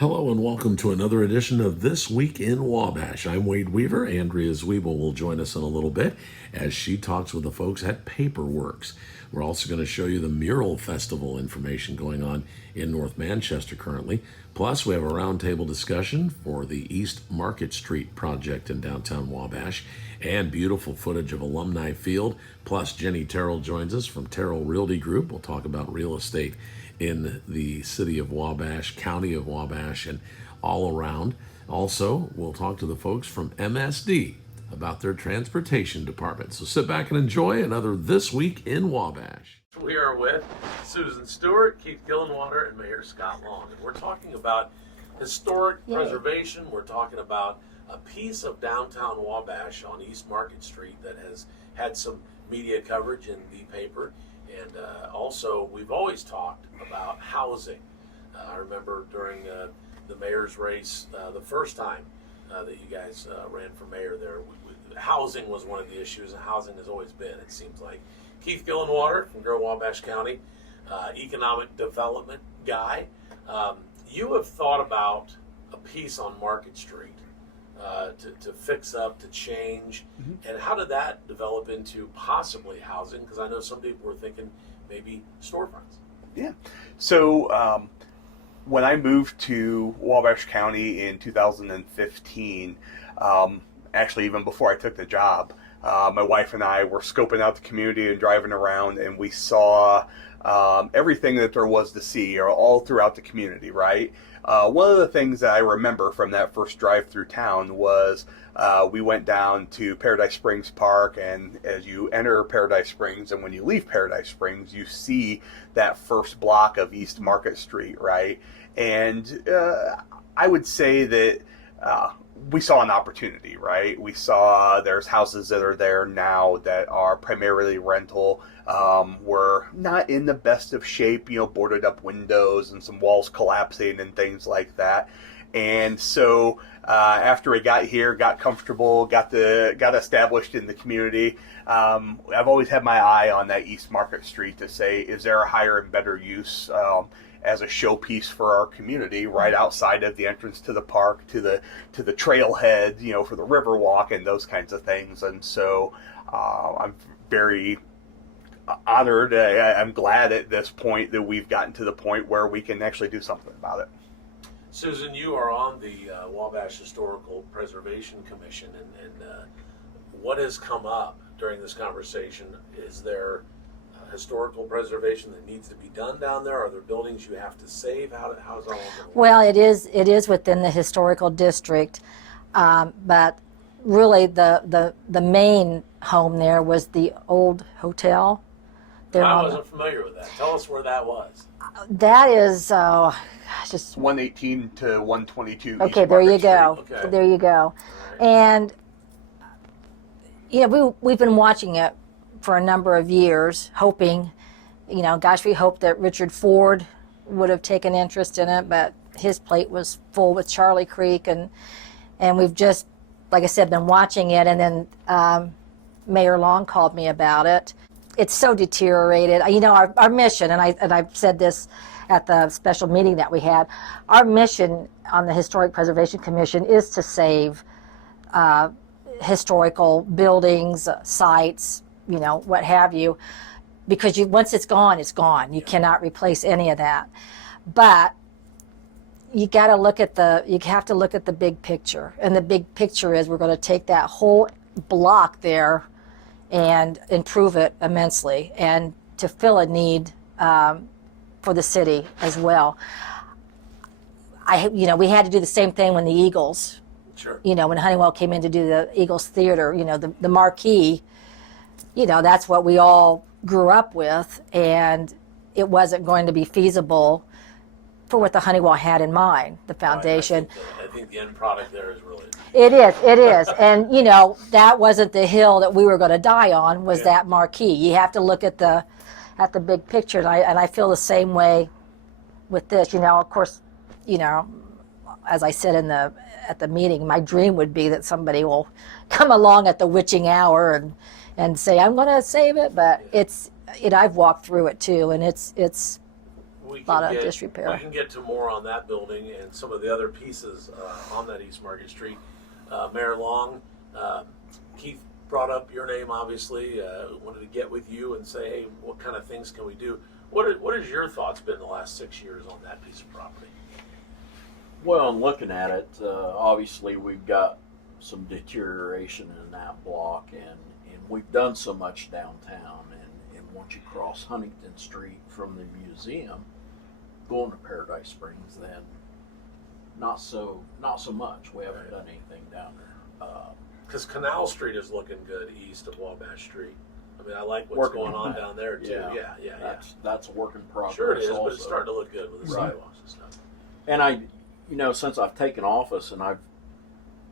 Hello and welcome to another edition of This Week in Wabash. I'm Wade Weaver. Andrea Zwiebel will join us in a little bit as she talks with the folks at Paperworks. We're also going to show you the Mural Festival information going on in North Manchester currently. Plus, we have a roundtable discussion for the East Market Street project in downtown Wabash and beautiful footage of Alumni Field. Plus, Jenny Terrell joins us from Terrell Realty Group. We'll talk about real estate in the city of Wabash, county of Wabash, and all around. Also, we'll talk to the folks from MSD about their transportation department. So sit back and enjoy another This Week in Wabash. We are with Susan Stewart, Keith Gillenwater, and Mayor Scott Long. And we're talking about historic preservation. We're talking about a piece of downtown Wabash on East Market Street that has had some media coverage in the paper. And also, we've always talked about housing. I remember during the mayor's race, the first time that you guys ran for mayor there, housing was one of the issues, and housing has always been, it seems like. Keith Gillenwater from Wabash County, economic development guy. You have thought about a piece on Market Street to fix up, to change, and how did that develop into possibly housing? Because I know some people were thinking maybe storefronts. Yeah. So when I moved to Wabash County in 2015, actually even before I took the job, my wife and I were scoping out the community and driving around, and we saw everything that there was to see all throughout the community, right? One of the things that I remember from that first drive through town was we went down to Paradise Springs Park, and as you enter Paradise Springs and when you leave Paradise Springs, you see that first block of East Market Street, right? And I would say that we saw an opportunity, right? We saw there's houses that are there now that are primarily rental. Were not in the best of shape, boarded up windows and some walls collapsing and things like that. And so after we got here, got comfortable, got established in the community, I've always had my eye on that East Market Street to say, is there a higher and better use as a showpiece for our community right outside of the entrance to the park, to the trailhead, for the river walk and those kinds of things. And so I'm very honored. I'm glad at this point that we've gotten to the point where we can actually do something about it. Susan, you are on the Wabash Historical Preservation Commission, and what has come up during this conversation? Is there historical preservation that needs to be done down there? Are there buildings you have to save? How's all of it? Well, it is within the historical district, but really the main home there was the old hotel. I wasn't familiar with that. Tell us where that was. That is just 118 to 122. Okay, there you go. Okay. There you go. Right. And we've been watching it for a number of years, hoping, we hoped that Richard Ford would have taken interest in it, but his plate was full with Charlie Creek, and we've just, like I said, been watching it, and then Mayor Long called me about it. It's so deteriorated. Our mission, and I've said this at the special meeting that we had, our mission on the Historic Preservation Commission is to save historical buildings, sites, what have you, because once it's gone, it's gone. You cannot replace any of that. But you have to look at the big picture, and the big picture is we're going to take that whole block there and improve it immensely, and to fill a need for the city as well. We had to do the same thing when the Eagles, sure. When Honeywell came in to do the Eagles Theater, the marquee, that's what we all grew up with, and it wasn't going to be feasible for what the Honeywell had in mind, the foundation. Right. I think the end product there is really... It is. And, that wasn't the hill that we were going to die on, was that marquee. You have to look at the big picture, and I feel the same way with this. Of course, as I said at the meeting, my dream would be that somebody will come along at the witching hour and say, I'm going to save it, but I've walked through it too, and it's we lot can of get disrepair. we can get to more on that building and some of the other pieces on that East Market Street. Mayor Long, Keith brought up your name. Obviously, wanted to get with you and say, hey, what kind of things can we do? What has your thoughts been the last 6 years on that piece of property? Well, I'm looking at it. Obviously, we've got some deterioration in that block, and we've done so much downtown. And once you cross Huntington Street from the museum, going to Paradise Springs, then not so much. We haven't done anything down there. Because Canal Street is looking good east of Wabash Street. I mean, I like what's going on down there too. Yeah. That's a work in progress. Sure it is, also. but it's starting to look good with the Right. sidewalks and stuff. And since I've taken office and I've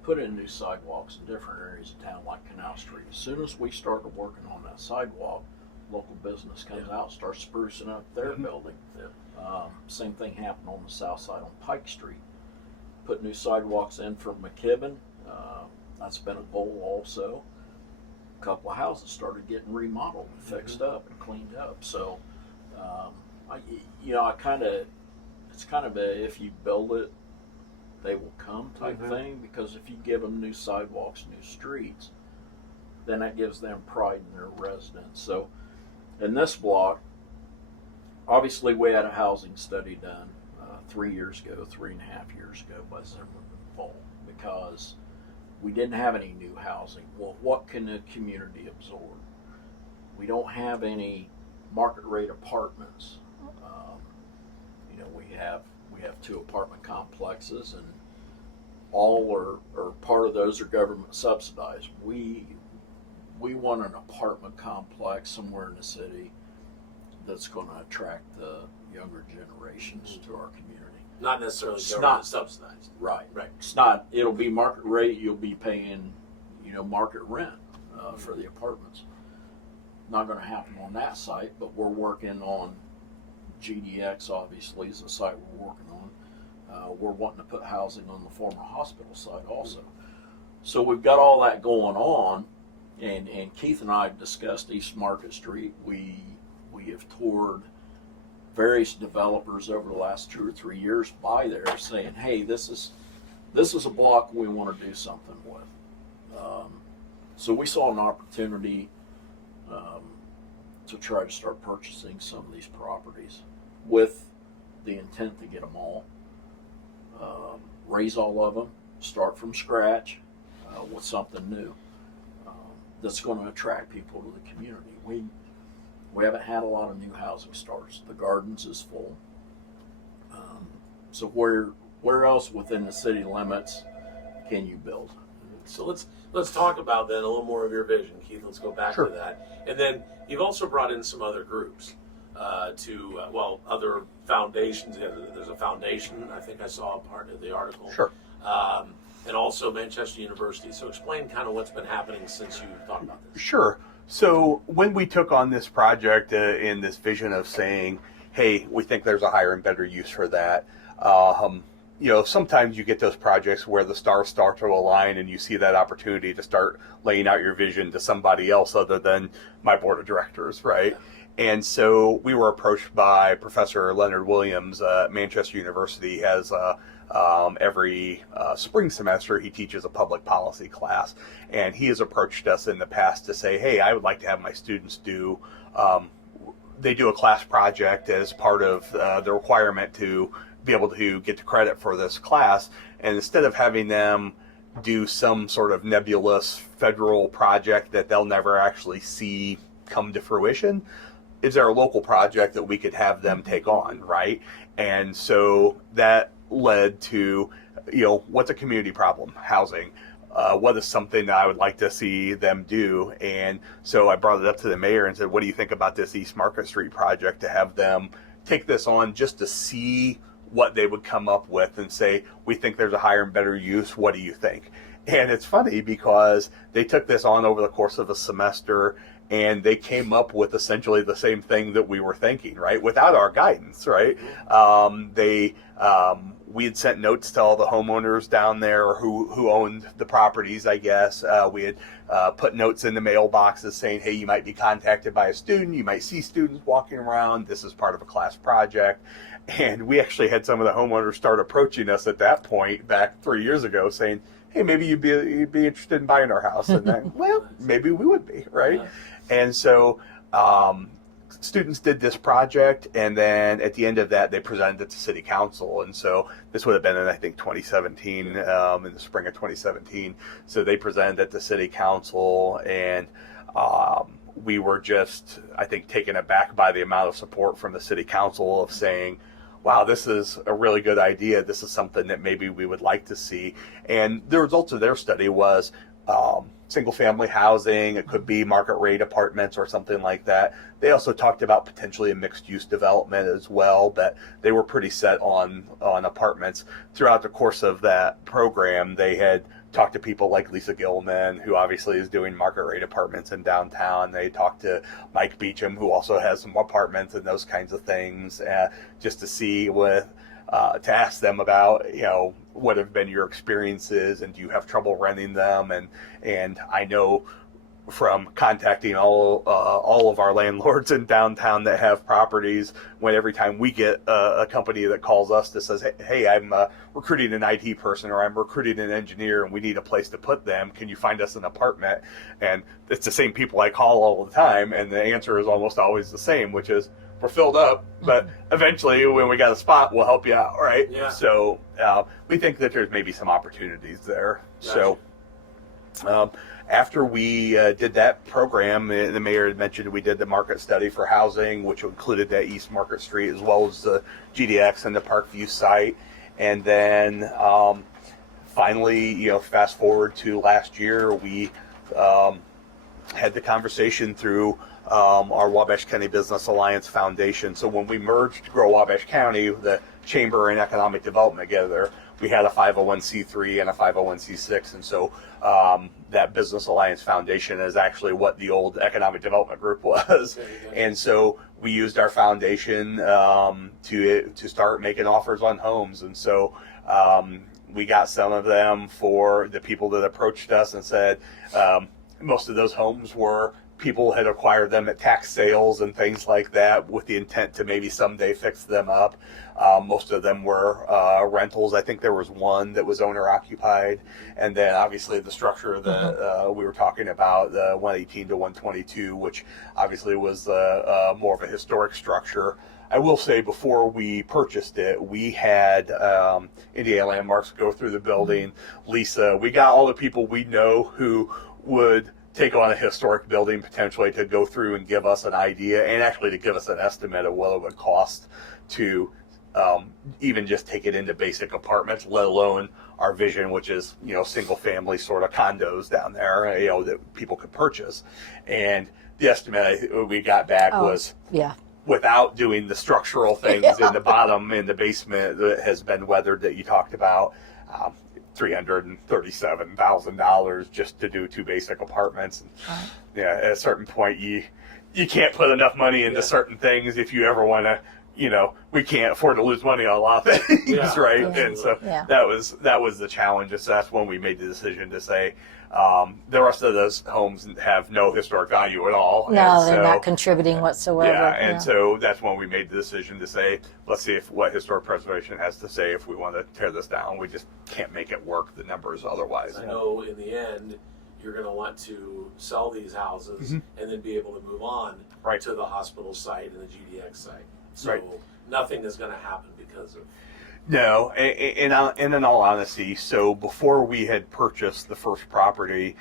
put in new sidewalks in different areas of town, like Canal Street. As soon as we start working on that sidewalk, local business comes out, starts sprucing up their building. Yeah. Same thing happened on the south side on Pike Street. Put new sidewalks in from McKibben. That's been a goal also. A couple of houses started getting remodeled and fixed up and cleaned up. So, it's kind of a if you build it, they will come type thing, because if you give them new sidewalks, new streets, then that gives them pride in their residents. So in this block, obviously we had a housing study done 3.5 years ago by Zimmerman Fall, because we didn't have any new housing. Well, what can the community absorb? We don't have any market rate apartments. We have 2 apartment complexes, and all or part of those are government subsidized. We want an apartment complex somewhere in the city that's going to attract the younger generations to our community. Not necessarily It's government not subsidized. Right. Right. It's not. It'll be market rate. You'll be paying, market rent for the apartments. Not going to happen on that site, but we're working on GDX. Obviously, is the site we're working on. We're wanting to put housing on the former hospital site also. So we've got all that going on, and Keith and I have discussed East Market Street. We have toured various developers over the last 2 or 3 years by there, saying, "Hey, this is a block we want to do something with." So we saw an opportunity to try to start purchasing some of these properties with the intent to get them all, raise all of them, start from scratch with something new that's going to attract people to the community. We haven't had a lot of new housing starts. The Gardens is full. So where else within the city limits can you build? So let's talk about then a little more of your vision, Keith. Let's go back to that. And then you've also brought in some other groups other foundations. There's a foundation, I think I saw a part of the article. Sure. And also Manchester University. So explain kind of what's been happening since you talked about this. Sure. So when we took on this project in this vision of saying, hey, we think there's a higher and better use for that, sometimes you get those projects where the stars start to align and you see that opportunity to start laying out your vision to somebody else other than my board of directors, right? And so we were approached by Professor Leonard Williams at Manchester University. Has every spring semester he teaches a public policy class, and he has approached us in the past to say, hey, I would like to have my students do they do a class project as part of the requirement to be able to get the credit for this class, and instead of having them do some sort of nebulous federal project that they'll never actually see come to fruition, is there a local project that we could have them take on, right? And so that led to, what's a community problem? Housing. What is something that I would like to see them do? And so I brought it up to the mayor and said, what do you think about this East Market Street project, to have them take this on just to see what they would come up with and say, we think there's a higher and better use. What do you think? And it's funny because they took this on over the course of a semester, and they came up with essentially the same thing that we were thinking, right? Without our guidance, right? We had sent notes to all the homeowners down there who owned the properties, I guess. We had put notes in the mailboxes saying, hey, you might be contacted by a student. You might see students walking around. This is part of a class project. And we actually had some of the homeowners start approaching us at that point back 3 years ago saying, hey, maybe you'd be interested in buying our house. And then, well, maybe we would be, right? Yeah. And so students did this project, and then at the end of that, they presented it to City Council. And so this would have been in, I think, 2017, in the spring of 2017. So they presented it to City Council, and we were just, I think, taken aback by the amount of support from the City Council of saying, wow, this is a really good idea. This is something that maybe we would like to see. And the results of their study was single family housing. It could be market rate apartments or something like that. They also talked about potentially a mixed use development as well, but they were pretty set on apartments. Throughout the course of that program, they had talked to people like Lisa Gilman, who obviously is doing market rate apartments in downtown. They talked to Mike Beecham, who also has some apartments and those kinds of things, just to see to ask them about, what have been your experiences, and do you have trouble renting them? And I know from contacting all of our landlords in downtown that have properties, when every time we get a company that calls us that says, hey, I'm recruiting an IT person, or I'm recruiting an engineer, and we need a place to put them, can you find us an apartment? And it's the same people I call all the time, and the answer is almost always the same, which is, we're filled up, but eventually when we got a spot, we'll help you out, right? Yeah. So we think that there's maybe some opportunities there. Gotcha. So after we did that program, the mayor had mentioned we did the market study for housing, which included that East Market Street as well as the GDX and the Parkview site. And then finally, fast forward to last year, we had the conversation through our Wabash County Business Alliance Foundation. So when we merged Grow Wabash County, the Chamber and Economic Development together, we had a 501c3 and a 501c6. And so that Business Alliance Foundation is actually what the old Economic Development Group was. And so we used our foundation to start making offers on homes. And so we got some of them for the people that approached us and said, most of those homes were people had acquired them at tax sales and things like that with the intent to maybe someday fix them up. Most of them were rentals. I think there was one that was owner occupied. And then obviously the structure that we were talking about, the 118 to 122, which obviously was more of a historic structure. I will say before we purchased it, we had Indiana Landmarks go through the building. Lisa, we got all the people we know who would take on a historic building potentially to go through and give us an idea, and actually to give us an estimate of what it would cost to even just take it into basic apartments, let alone our vision, which is, single family sort of condos down there, that people could purchase. And the estimate we got back was, without doing the structural things in the bottom, in the basement that has been weathered that you talked about, $337,000 just to do two basic apartments. And, at a certain point, you can't put enough money into certain things if you ever want to. We can't afford to lose money on a lot of things, right? Yeah. And so that was the challenge. So that's when we made the decision to say the rest of those homes have no historic value at all. No, they're not contributing whatsoever. Yeah, and so that's when we made the decision to say, let's see what historic preservation has to say if we want to tear this down. We just can't make it work, the numbers otherwise. I know in the end, you're going to want to sell these houses and then be able to move on to the hospital site and the GDX site. So nothing is going to happen because of... No, and in all honesty, so before we had purchased the first property,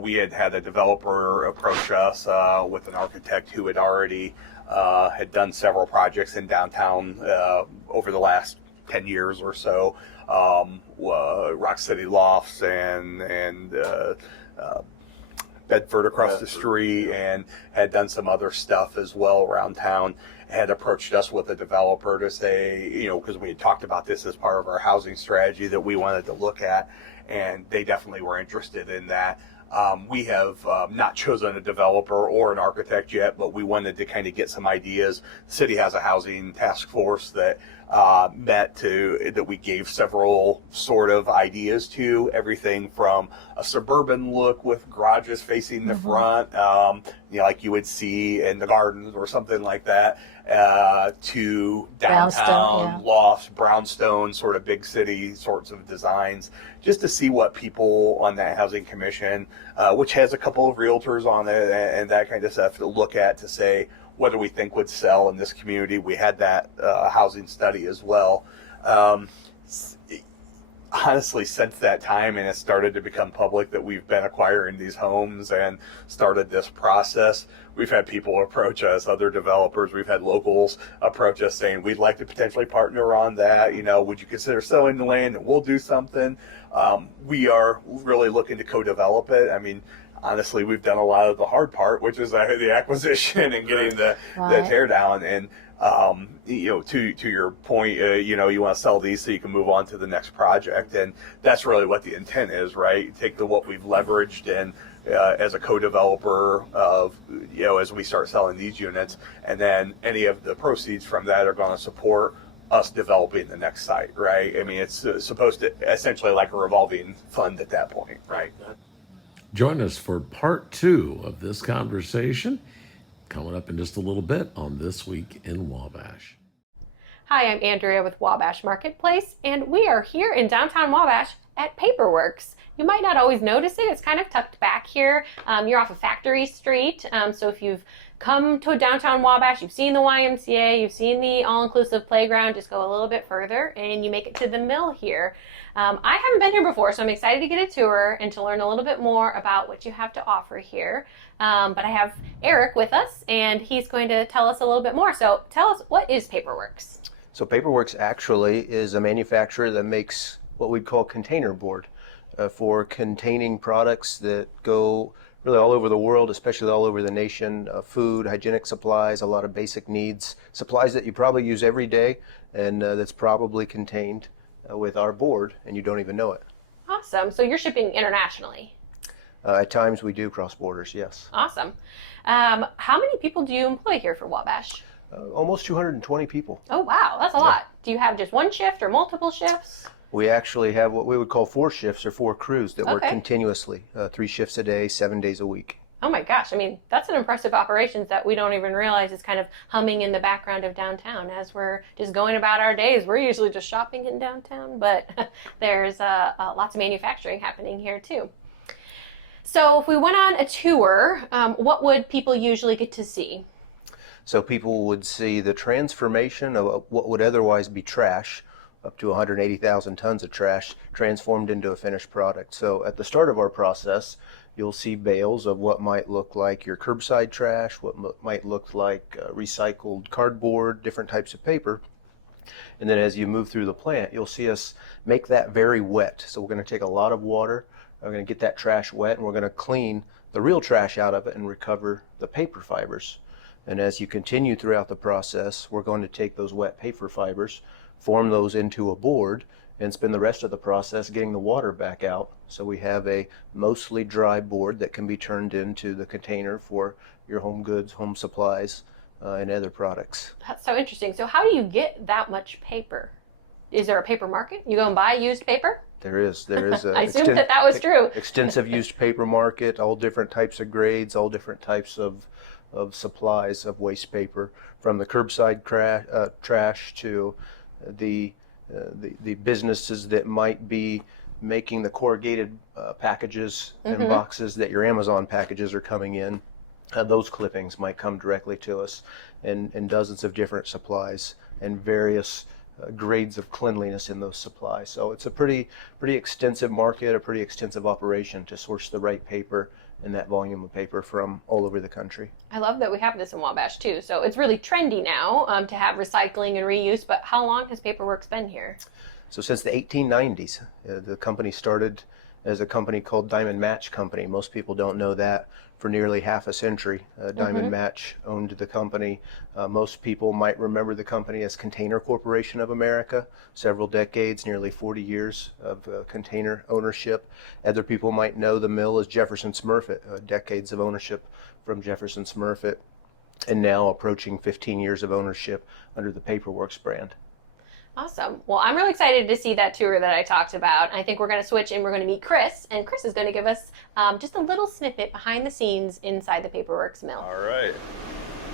we had a developer approach us with an architect who had already had done several projects in downtown over the last 10 years or so, Rock City Lofts and Bedford across the street, and had done some other stuff as well around town. Had approached us with a developer to say, because we had talked about this as part of our housing strategy that we wanted to look at, and they definitely were interested in that. We have not chosen a developer or an architect yet, but we wanted to kind of get some ideas. The city has a housing task force that that we gave several sort of ideas to, everything from a suburban look with garages facing the front, like you would see in the gardens or something like that, to downtown lofts, brownstone, sort of big city sorts of designs, just to see what people on that housing commission, which has a couple of realtors on it and that kind of stuff, to look at to say, what do we think would sell in this community? We had that housing study as well. Honestly, since that time, and it started to become public that we've been acquiring these homes and started this process, we've had people approach us, other developers, we've had locals approach us saying, we'd like to potentially partner on that. Would you consider selling the land and we'll do something? We are really looking to co-develop it. I mean, honestly, we've done a lot of the hard part, which is the acquisition and getting the tear down. And to your point, you want to sell these so you can move on to the next project, and that's really what the intent is, right? Take what we've leveraged and as a co-developer of, as we start selling these units, and then any of the proceeds from that are going to support us developing the next site, right? I mean, it's supposed to essentially like a revolving fund at that point, right? Join us for part 2 of this conversation coming up in just a little bit on This Week in Wabash. Hi, I'm Andrea with Wabash Marketplace, and we are here in downtown Wabash at Paperworks. You might not always notice it. It's kind of tucked back here. You're off of Factory Street, so if you've come to downtown Wabash, you've seen the YMCA, you've seen the all-inclusive playground, just go a little bit further and you make it to the mill here. I haven't been here before, so I'm excited to get a tour and to learn a little bit more about what you have to offer here. But I have Eric with us, and he's going to tell us a little bit more. So tell us, what is Paperworks? So Paperworks actually is a manufacturer that makes what we'd call container board for containing products that go really all over the world, especially all over the nation. Food, hygienic supplies, a lot of basic needs, supplies that you probably use every day, and that's probably contained with our board, and you don't even know it. Awesome. So you're shipping internationally? At times we do cross borders, yes. Awesome. How many people do you employ here for Wabash? Almost 220 people. Oh, wow. That's a lot. Do you have just one shift or multiple shifts? We actually have what we would call 4 shifts or 4 crews that work continuously, 3 shifts a day, 7 days a week. Oh my gosh, I mean, that's an impressive operations that we don't even realize is kind of humming in the background of downtown as we're just going about our days. We're usually just shopping in downtown, but there's lots of manufacturing happening here too. So if we went on a tour, what would people usually get to see? So people would see the transformation of what would otherwise be trash, up to 180,000 tons of trash, transformed into a finished product. So at the start of our process, you'll see bales of what might look like your curbside trash, what might look like recycled cardboard, different types of paper. And then as you move through the plant, you'll see us make that very wet. So we're going to take a lot of water, we're going to get that trash wet, and we're going to clean the real trash out of it and recover the paper fibers. And as you continue throughout the process, we're going to take those wet paper fibers, form those into a board, and spend the rest of the process getting the water back out. So we have a mostly dry board that can be turned into the container for your home goods, home supplies, and other products. That's so interesting. So how do you get that much paper? Is there a paper market? You go and buy used paper? There is. I assumed that was true. Extensive used paper market, all different types of grades, all different types of supplies of waste paper, from the curbside trash to the businesses that might be making the corrugated packages and boxes that your Amazon packages are coming in. Those clippings might come directly to us, and dozens of different supplies and various grades of cleanliness in those supplies. So it's a pretty extensive market, a pretty extensive operation to source the right paper and that volume of paper from all over the country. I love that we have this in Wabash too. So it's really trendy now to have recycling and reuse, but how long has Paperworks been here? So since the 1890s, the company started is a company called Diamond Match Company. Most people don't know that. For nearly half a century, Diamond Match owned the company. Most people might remember the company as Container Corporation of America, several decades, nearly 40 years of container ownership. Other people might know the mill as Jefferson Smurfit, decades of ownership from Jefferson Smurfit, and now approaching 15 years of ownership under the Paperworks brand. Awesome. Well, I'm really excited to see that tour that I talked about. I think we're going to switch and we're going to meet Chris, and Chris is going to give us just a little snippet behind the scenes inside the Paperworks mill. All right.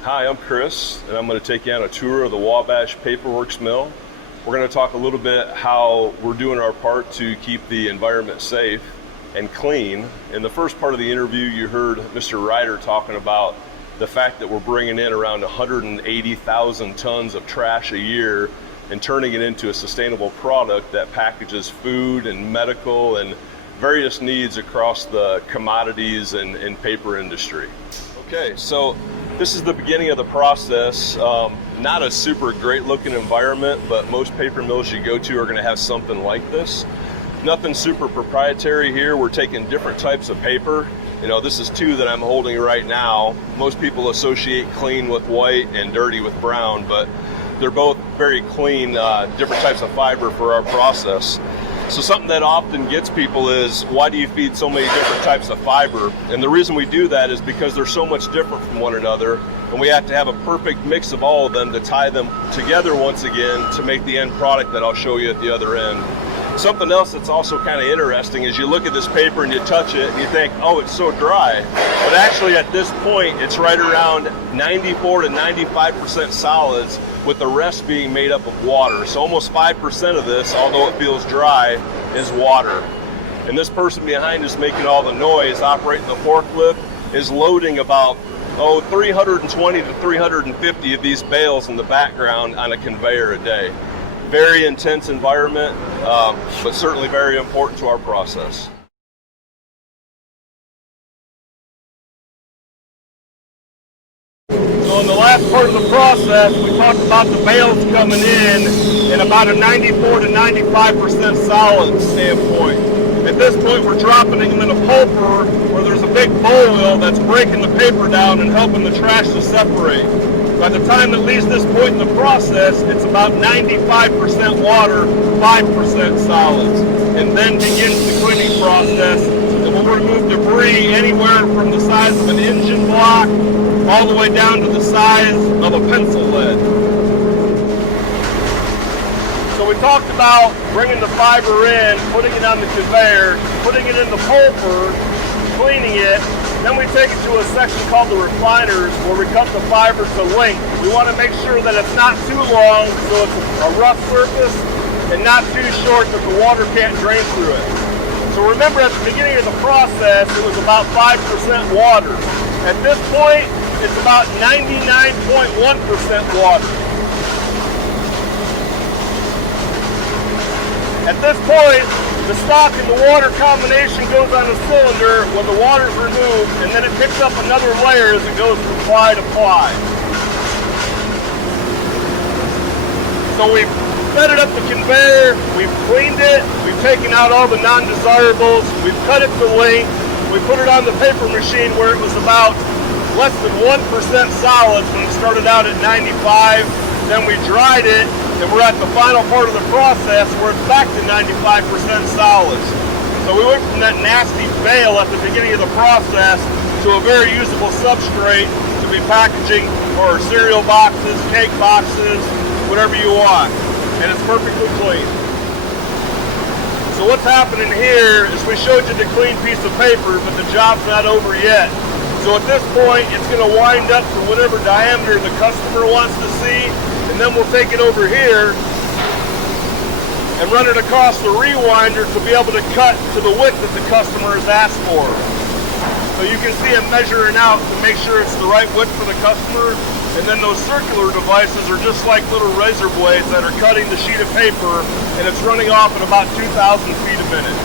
Hi, I'm Chris, and I'm going to take you on a tour of the Wabash Paperworks mill. We're going to talk a little bit how we're doing our part to keep the environment safe and clean. In the first part of the interview, you heard Mr. Ryder talking about the fact that we're bringing in around 180,000 tons of trash a year and turning it into a sustainable product that packages food and medical and various needs across the commodities and paper industry. Okay, so this is the beginning of the process. Not a super great looking environment, but most paper mills you go to are gonna have something like this. Nothing super proprietary here. We're taking different types of paper. You know, this is two that I'm holding right now. Most people associate clean with white and dirty with brown, but they're both very clean, different types of fiber for our process. So something that often gets people is, why do you feed so many different types of fiber? And the reason we do that is because they're so much different from one another, and we have to have a perfect mix of all of them to tie them together once again to make the end product that I'll show you at the other end. Something else that's also kind of interesting is you look at this paper and you touch it and you think, oh, it's so dry. But actually at this point, it's right around 94 to 95% solids, with the rest being made up of water. So almost 5% of this, although it feels dry, is water. And this person behind us making all the noise, operating the forklift, is loading about 320 to 350 of these bales in the background on a conveyor a day. Very intense environment, but certainly very important to our process. So in the last part of the process, we talked about the bales coming in about a 94 to 95% solid standpoint. At this point, we're dropping them in a pulper where there's a big boil that's breaking the paper down and helping the trash to separate. By the time it leaves this point in the process, it's about 95% water, 5% solids, and then begins the cleaning process. And we'll remove debris anywhere from the size of an engine block all the way down to the size of a pencil lead. So we talked about bringing the fiber in, putting it on the conveyor, putting it in the pulper, cleaning it. Then we take it to a section called the refiners where we cut the fiber to length. We want to make sure that it's not too long so it's a rough surface and not too short that the water can't drain through it. So remember at the beginning of the process it was about 5% water. At this point it's about 99.1% water. At this point, the stock and the water combination goes on a cylinder when the water is removed, and then it picks up another layer as it goes from ply to ply. So we've set it up the conveyor, we've cleaned it, we've taken out all the non-desirables, we've cut it to length, we put it on the paper machine where it was about less than 1% solids when it started out at 95, then we dried it, and we're at the final part of the process where it's back to 95% solids. So we went from that nasty bale at the beginning of the process to a very usable substrate to be packaging for cereal boxes, cake boxes, whatever you want. And it's perfectly clean. So what's happening here is we showed you the clean piece of paper, but the job's not over yet. So at this point, it's going to wind up to whatever diameter the customer wants to see, and then we'll take it over here and run it across the rewinder to be able to cut to the width that the customer has asked for. So you can see it measuring out to make sure it's the right width for the customer, and then those circular devices are just like little razor blades that are cutting the sheet of paper, and it's running off at about 2,000 feet a minute.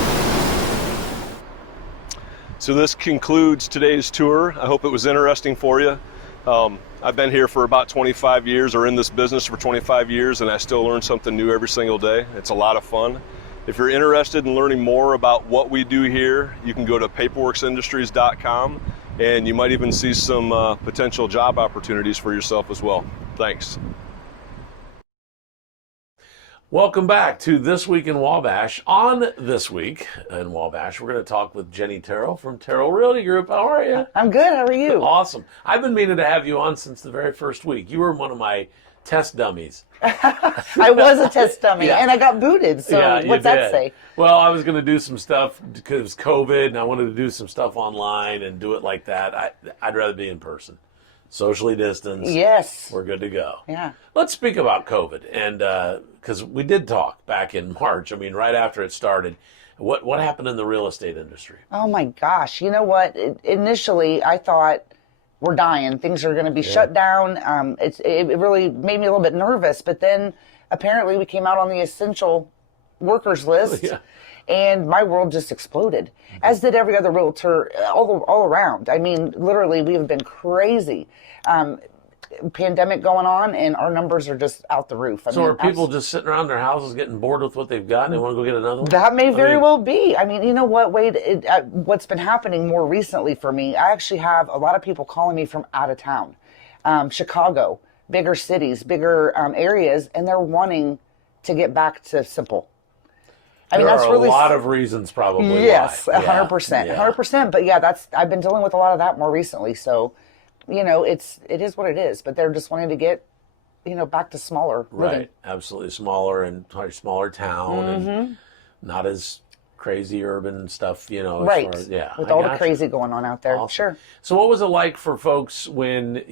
So this concludes today's tour. I hope it was interesting for you. I've been here for about 25 years, or in this business for 25 years, and I still learn something new every single day. It's a lot of fun. If you're interested in learning more about what we do here, you can go to paperworksindustries.com, and you might even see some potential job opportunities for yourself as well. Thanks. Welcome back to This Week in Wabash. On This Week in Wabash, we're going to talk with Jenny Terrell from Terrell Realty Group. How are you? I'm good. How are you? Awesome. I've been meaning to have you on since the very first week. You were one of my test dummies. I was a test dummy, Yeah. and I got booted. So Yeah, you what's that did. say? Well, I was going to do some stuff because it was COVID, and I wanted to do some stuff online and do it like that. I'd rather be in person. Socially distanced. Yes. We're good to go. Yeah. Let's speak about COVID, and because we did talk back in March. I mean, right after it started. What happened in the real estate industry? Oh my gosh! You know what? Initially, I thought we're dying. Things are going to be shut down. It really made me a little bit nervous. But then apparently we came out on the essential workers list, Yeah. and my world just exploded. As did every other realtor all around. I mean, literally, we have been crazy. Pandemic going on, and our numbers are just out the roof. I So mean, are people just sitting around their houses getting bored with what they've got and they want to go get another one? That may very mean- well be. I mean, you know what, Wade? What's been happening more recently for me, I actually have a lot of people calling me from out of town, Chicago, bigger cities, bigger areas, and they're wanting to get back to simple. I mean, There that's are really a lot of reasons probably yes, why. 100%, Yeah. 100%. But yeah, I've been dealing with a lot of that more recently. So, you know, it is what it is. But they're just wanting to get, back to smaller living. Right, absolutely smaller and smaller town and not as crazy urban stuff, as Right. far as, yeah. With I all the gotcha. crazy going on out there. Awesome. Sure. So what was it like for folks when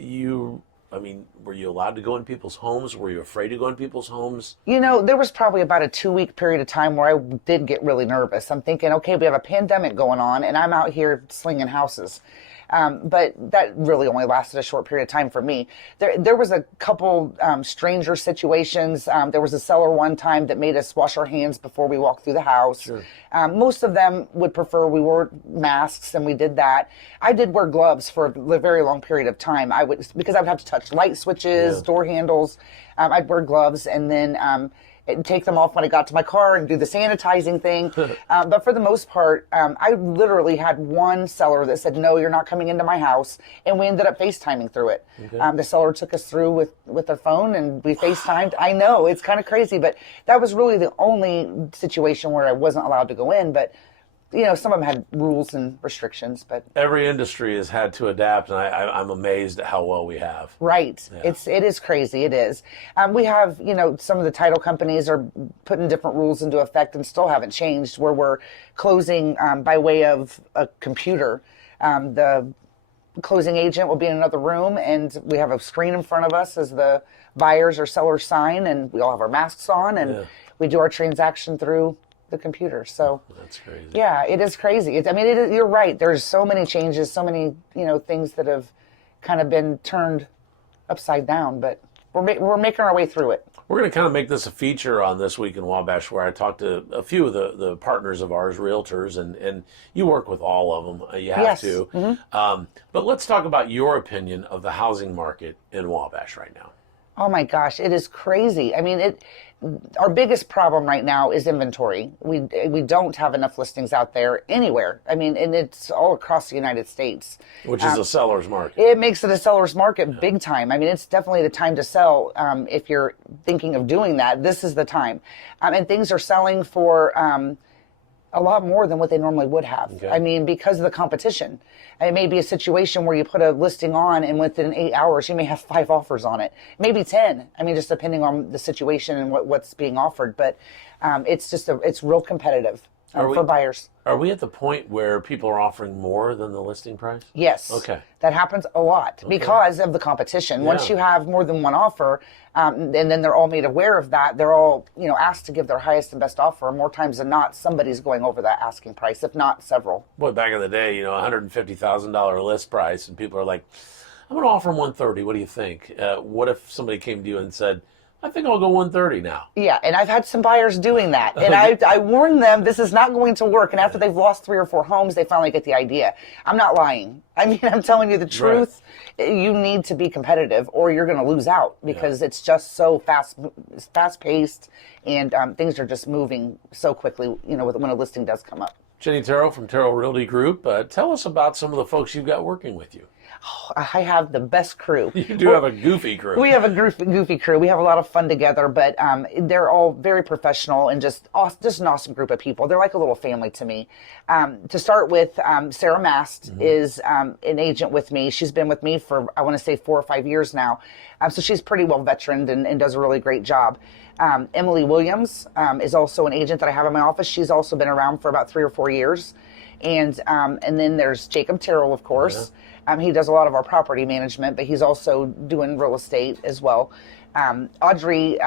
were you allowed to go in people's homes? Were you afraid to go in people's homes? There was probably about a 2-week period of time where I did get really nervous. I'm thinking, okay, we have a pandemic going on and I'm out here slinging houses. But that really only lasted a short period of time for me. There was a couple stranger situations. There was a seller one time that made us wash our hands before we walked through the house. Sure. Most of them would prefer we wore masks, and we did that. I did wear gloves for a very long period of time. Because I would have to touch light switches, door handles. I'd wear gloves, and then and take them off when I got to my car and do the sanitizing thing. But for the most part, I literally had one seller that said, no, you're not coming into my house. And we ended up FaceTiming through it. Okay. The seller took us through with their phone and we FaceTimed. I know, it's kind of crazy, but that was really the only situation where I wasn't allowed to go in. But some of them had rules and restrictions, but Every industry has had to adapt, and I'm amazed at how well we have. right. Yeah. It is crazy. It is. We have, some of the title companies are putting different rules into effect and still haven't changed, where we're closing by way of a computer. The closing agent will be in another room, and we have a screen in front of us as the buyers or sellers sign, and we all have our masks on, and we do our transaction through the computer. So That's crazy. yeah, it is crazy. You're right. There's so many changes, so many, things that have kind of been turned upside down, but we're making our way through it. We're going to kind of make this a feature on This Week in Wabash, where I talk to a few of the partners of ours, realtors, and you work with all of them. You have Yes. to. Mm-hmm. But let's talk about your opinion of the housing market in Wabash right now. Oh my gosh, it is crazy. I mean, our biggest problem right now is inventory. We don't have enough listings out there anywhere. I mean, and it's all across the United States. Which is a seller's market. It makes it a seller's market big time. I mean, it's definitely the time to sell. If you're thinking of doing that, this is the time. And things are selling for a lot more than what they normally would have. Okay. I mean, because of the competition. It may be a situation where you put a listing on and within 8 hours, you may have 5 offers on it, maybe 10. I mean, just depending on the situation and what's being offered. But it's real competitive for buyers. Are we at the point where people are offering more than the listing price? Yes. Okay. That happens a lot because of the competition. Yeah. Once you have more than one offer, and then they're all made aware of that, they're all asked to give their highest and best offer. More times than not, somebody's going over that asking price, if not several. Boy, back in the day, $150,000 list price, and people are like, I'm going to offer them $130. What do you think? What if somebody came to you and said I think I'll go 130 now. Yeah, and I've had some buyers doing that. And I warned them this is not going to work. And after they've lost 3 or 4 homes, they finally get the idea. I'm not lying. I mean, I'm telling you the truth. Right. You need to be competitive or you're going to lose out because it's just so fast-paced and things are just moving so quickly, you know, when a listing does come up. Jenny Terrell from Terrell Realty Group. Tell us about some of the folks you've got working with you. I have the best crew. You do have a goofy crew. We have a goofy crew. We have a lot of fun together, but they're all very professional and just an awesome group of people. They're like a little family to me. To start with, Sarah Mast is an agent with me. She's been with me for, I want to say, 4 or 5 years now. So she's pretty well veteraned and does a really great job. Emily Williams is also an agent that I have in my office. She's also been around for about 3 or 4 years. And then there's Jacob Terrell, of course. Yeah. He does a lot of our property management, but he's also doing real estate as well. Audrey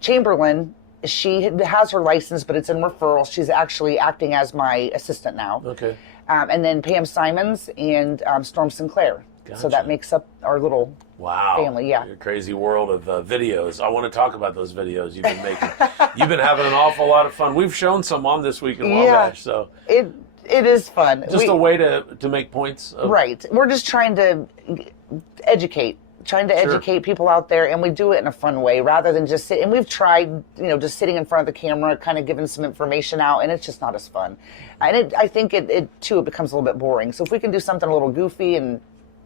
Chamberlain, she has her license, but it's in referral. She's actually acting as my assistant now. Okay. And then Pam Simons and Storm Sinclair. Gotcha. So that makes up our little family. Yeah. Your crazy world of videos. I want to talk about those videos you've been making. You've been having an awful lot of fun. We've shown some on This Week in Wabash. So It is fun. Just a way to make points. Right. We're just trying to educate people out there, and we do it in a fun way rather than just sit. And we've tried, just sitting in front of the camera, kind of giving some information out, and it's just not as fun. And I think it becomes a little bit boring. So if we can do something a little goofy, and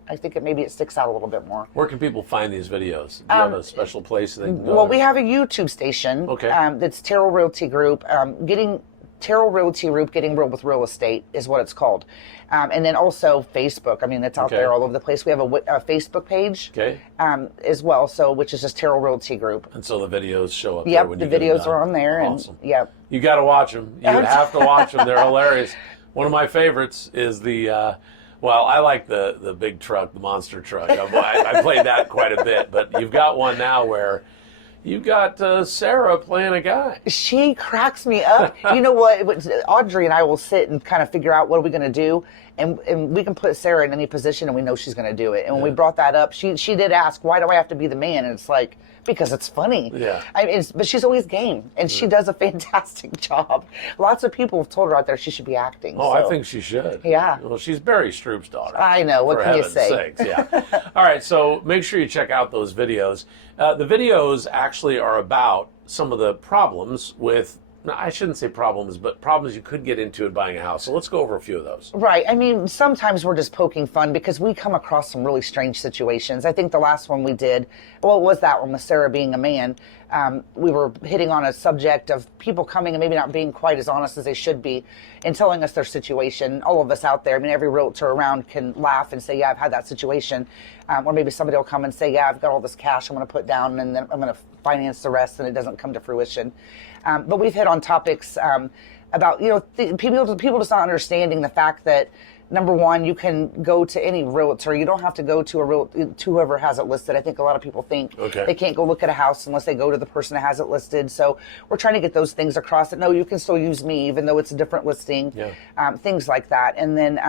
I think maybe it sticks out a little bit more. Where can people find these videos? Do you have a special place they can go? Well, we have a YouTube station. Okay. That's Terrell Realty Group. Terrell Realty Group, Getting Real with Real Estate is what it's called. And then also Facebook. I mean, it's out there all over the place. We have a Facebook page as well, which is just Terrell Realty Group. And so the videos show up there when you the videos are on there. Awesome. And you got to watch them. You have to watch them. They're hilarious. One of my favorites is I like the big truck, the monster truck. I played that quite a bit, but you've got one now where you got Sarah playing a guy. She cracks me up. You know what? Audrey and I will sit and kind of figure out what are we going to do, and we can put Sarah in any position, and we know she's going to do it. And when we brought that up, she did ask, "Why do I have to be the man?" And it's like, because it's funny. Yeah. But she's always game, and she does a fantastic job. Lots of people have told her out there she should be acting. Oh, I think she should. Yeah. Well, she's Barry Stroop's daughter. I know. What can you say? Sakes, yeah. All right, so make sure you check out those videos. The videos actually are about some of the problems with, I shouldn't say problems, but problems you could get into in buying a house. So let's go over a few of those. Right. I mean, sometimes we're just poking fun because we come across some really strange situations. I think the last one we did, it was that one with Sarah being a man. We were hitting on a subject of people coming and maybe not being quite as honest as they should be and telling us their situation. All of us out there, I mean, every realtor around can laugh and say, yeah, I've had that situation. Or maybe somebody will come and say, yeah, I've got all this cash I'm going to put down and then I'm going to finance the rest, and it doesn't come to fruition. But we've hit on topics about, people just not understanding the fact that, number one, you can go to any realtor. You don't have to go to whoever has it listed. I think a lot of people think they can't go look at a house unless they go to the person that has it listed. So we're trying to get those things across that, no, you can still use me even though it's a different listing, things like that. And then,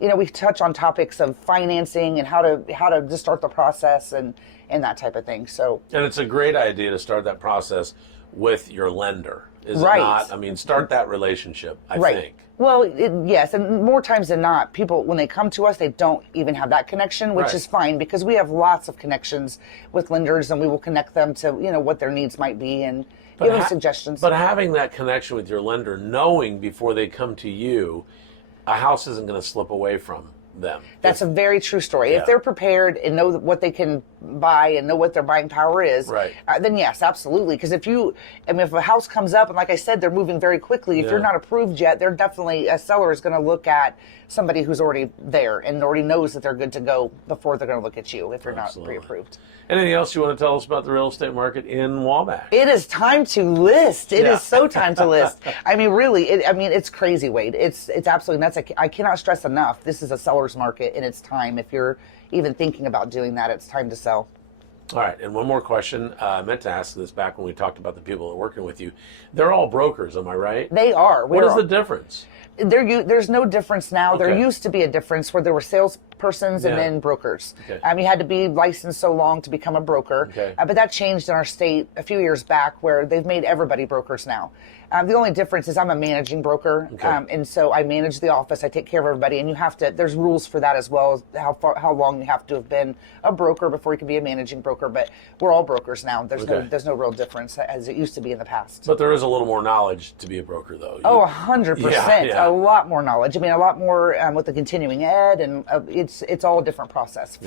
we touch on topics of financing and how to just start the process and that type of thing. And it's a great idea to start that process with your lender. Is it right. not? I mean, start that relationship, I think. Well, yes, and more times than not, people, when they come to us, they don't even have that connection, which is fine because we have lots of connections with lenders, and we will connect them to, what their needs might be and give them suggestions. But having that connection with your lender, knowing before they come to you, a house isn't going to slip away from them. That's a very true story. If they're prepared and know what they can buy and know what their buying power is, then yes, absolutely. Because if a house comes up and like I said, they're moving very quickly, if you're not approved yet, they're definitely, a seller is going to look at somebody who's already there and already knows that they're good to go before they're going to look at you if you're not pre-approved. Anything else you want to tell us about the real estate market in Wabash? It is time to list. It is so time to list. I mean, really, it's crazy, Wade. It's absolutely nuts. I cannot stress enough. This is a seller's market, and it's time. If you're even thinking about doing that, it's time to sell. All right, and one more question. I meant to ask this back when we talked about the people that are working with you. They're all brokers, am I right? They are. What is the difference? There's no difference now. There used to be a difference where there were sales persons and then brokers. Okay. You had to be licensed so long to become a broker. Okay. But that changed in our state a few years back, where they've made everybody brokers now. The only difference is I'm a managing broker, and so I manage the office. I take care of everybody, and you have to. There's rules for that as well. How long you have to have been a broker before you can be a managing broker. But we're all brokers now. There's no real difference as it used to be in the past. But there is a little more knowledge to be a broker, though. 100%. Yeah. A lot more knowledge. I mean, a lot more with the continuing ed, and it's all a different process.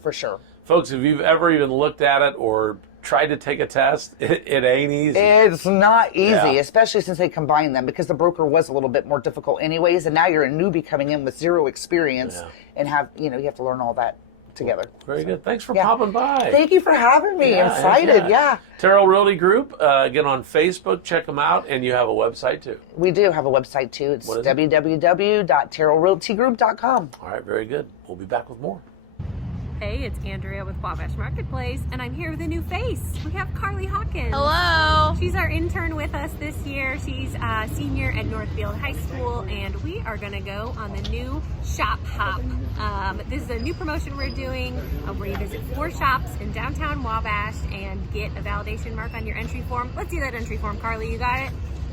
For sure. Folks, if you've ever even looked at it or tried to take a test, it ain't easy. It's not easy, especially since they combine them, because the broker was a little bit more difficult anyways, and now you're a newbie coming in with zero experience and you have to learn all that together. Very good. Thanks for popping by. Thank you for having me. I'm excited. Terrell Realty Group, get on Facebook, check them out, and you have a website too. We do have a website too. It's www.terrellrealtygroup.com. All right, very good. We'll be back with more. Hey, it's Andrea with Wabash Marketplace, and I'm here with a new face. We have Carly Hawkins. Hello. She's our intern with us this year. She's a senior at Northfield High School, and we are going to go on the new Shop Hop. This is a new promotion we're doing where you visit 4 shops in downtown Wabash and get a validation mark on your entry form. Let's see that entry form, Carly. You got it?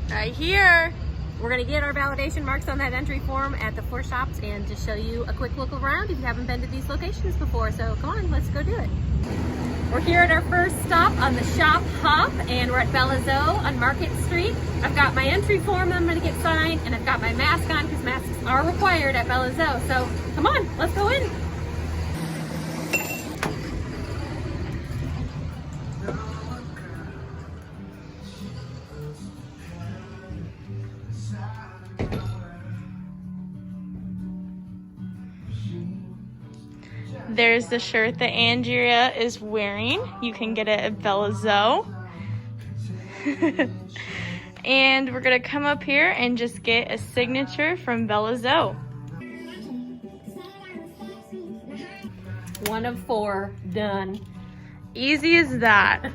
Right here. We're going to get our validation marks on that entry form at the 4 shops and just show you a quick look around if you haven't been to these locations before. So come on, let's go do it. We're here at our first stop on the Shop Hop, and we're at Bella Zoe on Market Street. I've got my entry form I'm going to get signed, and I've got my mask on because masks are required at Bella Zoe. So come on, let's go in. There's the shirt that Andrea is wearing. You can get it at Bella Zoe. And we're gonna come up here and just get a signature from Bella Zoe. 1 of 4, done. Easy as that.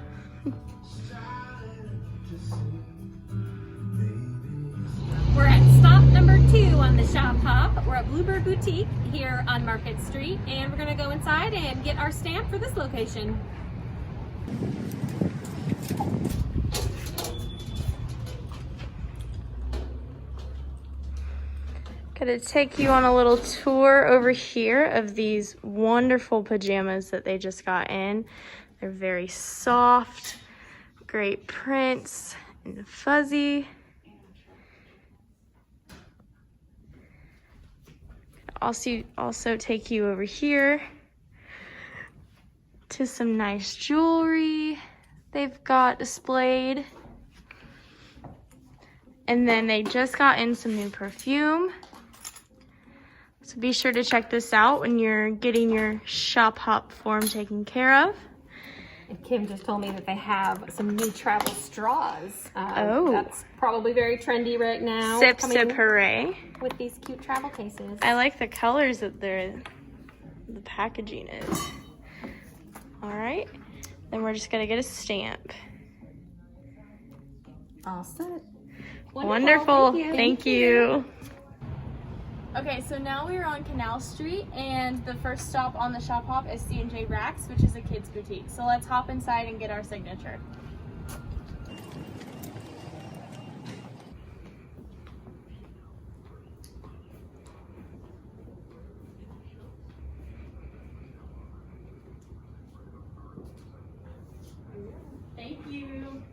We're at stop number 2 on the Shop Hop. We're at Bluebird Boutique here on Market Street, and we're gonna go inside and get our stamp for this location. Gonna take you on a little tour over here of these wonderful pajamas that they just got in. They're very soft, great prints, and fuzzy. Also take you over here to some nice jewelry they've got displayed. And then they just got in some new perfume. So be sure to check this out when you're getting your Shop Hop form taken care of. And Kim just told me that they have some new travel straws. Oh. That's probably very trendy right now. Sip, coming sip, hooray. with these cute travel cases. I like the colors that the packaging is. All right, then we're just gonna get a stamp. All set. Wonderful. Thank you. Okay, so now we are on Canal Street, and the first stop on the Shop Hop is C&J Racks, which is a kids boutique. So let's hop inside and get our signature. Thank you.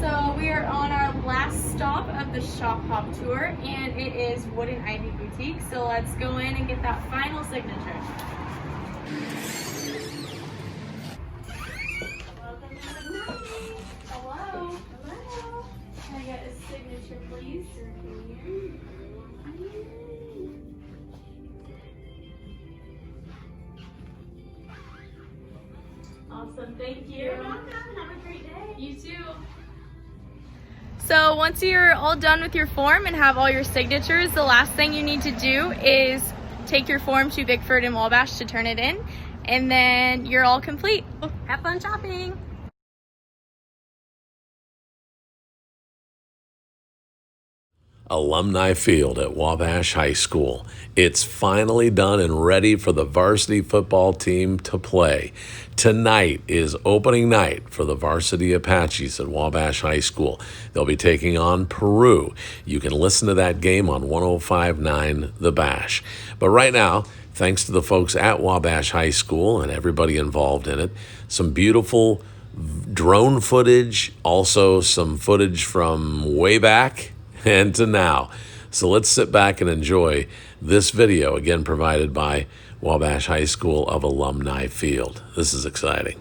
So we are on our last stop of the Shop Hop tour, and it is Wooden Ivy Boutique. So let's go in and get that final signature. Welcome to the night. Hello. Hello. Can I get a signature, please? Awesome. Thank you. You're welcome. Have a great day. You too. So once you're all done with your form and have all your signatures, the last thing you need to do is take your form to Bickford and Wabash to turn it in, and then you're all complete. Have fun shopping. Alumni Field at Wabash High School. It's finally done and ready for the varsity football team to play. Tonight is opening night for the varsity Apaches at Wabash High School. They'll be taking on Peru. You can listen to that game on 105.9 The Bash. But right now, thanks to the folks at Wabash High School and everybody involved in it, some beautiful drone footage, also some footage from way back and to now. So let's sit back and enjoy this video, again provided by Wabash High School of Alumni Field. This is exciting.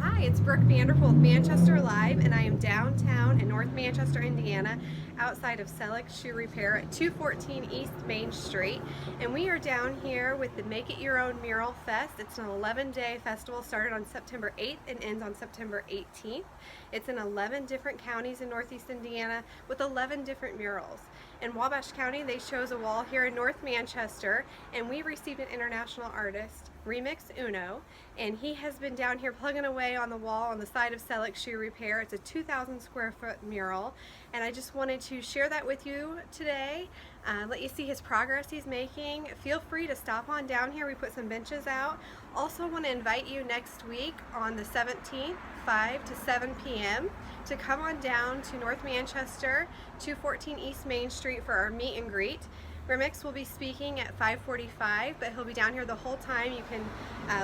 Hi, it's Brooke Vanderpool with Manchester Live, and I am downtown in North Manchester, Indiana, outside of Selleck Shoe Repair at 214 East Main Street. And we are down here with the Make It Your Own Mural Fest. It's an 11-day festival, started on September 8th and ends on September 18th. It's in 11 different counties in Northeast Indiana with 11 different murals. In Wabash County, they chose a wall here in North Manchester, and we received an international artist, Remix Uno, and he has been down here plugging away on the wall on the side of Selleck Shoe Repair. It's a 2,000 square foot mural, and I just wanted to share that with you today, let you see his progress he's making. Feel free to stop on down here. We put some benches out. Also want to invite you next week on the 17th, 5 to 7 p.m. to come on down to North Manchester, 214 East Main Street for our meet and greet. Remix will be speaking at 5:45, but he'll be down here the whole time. You can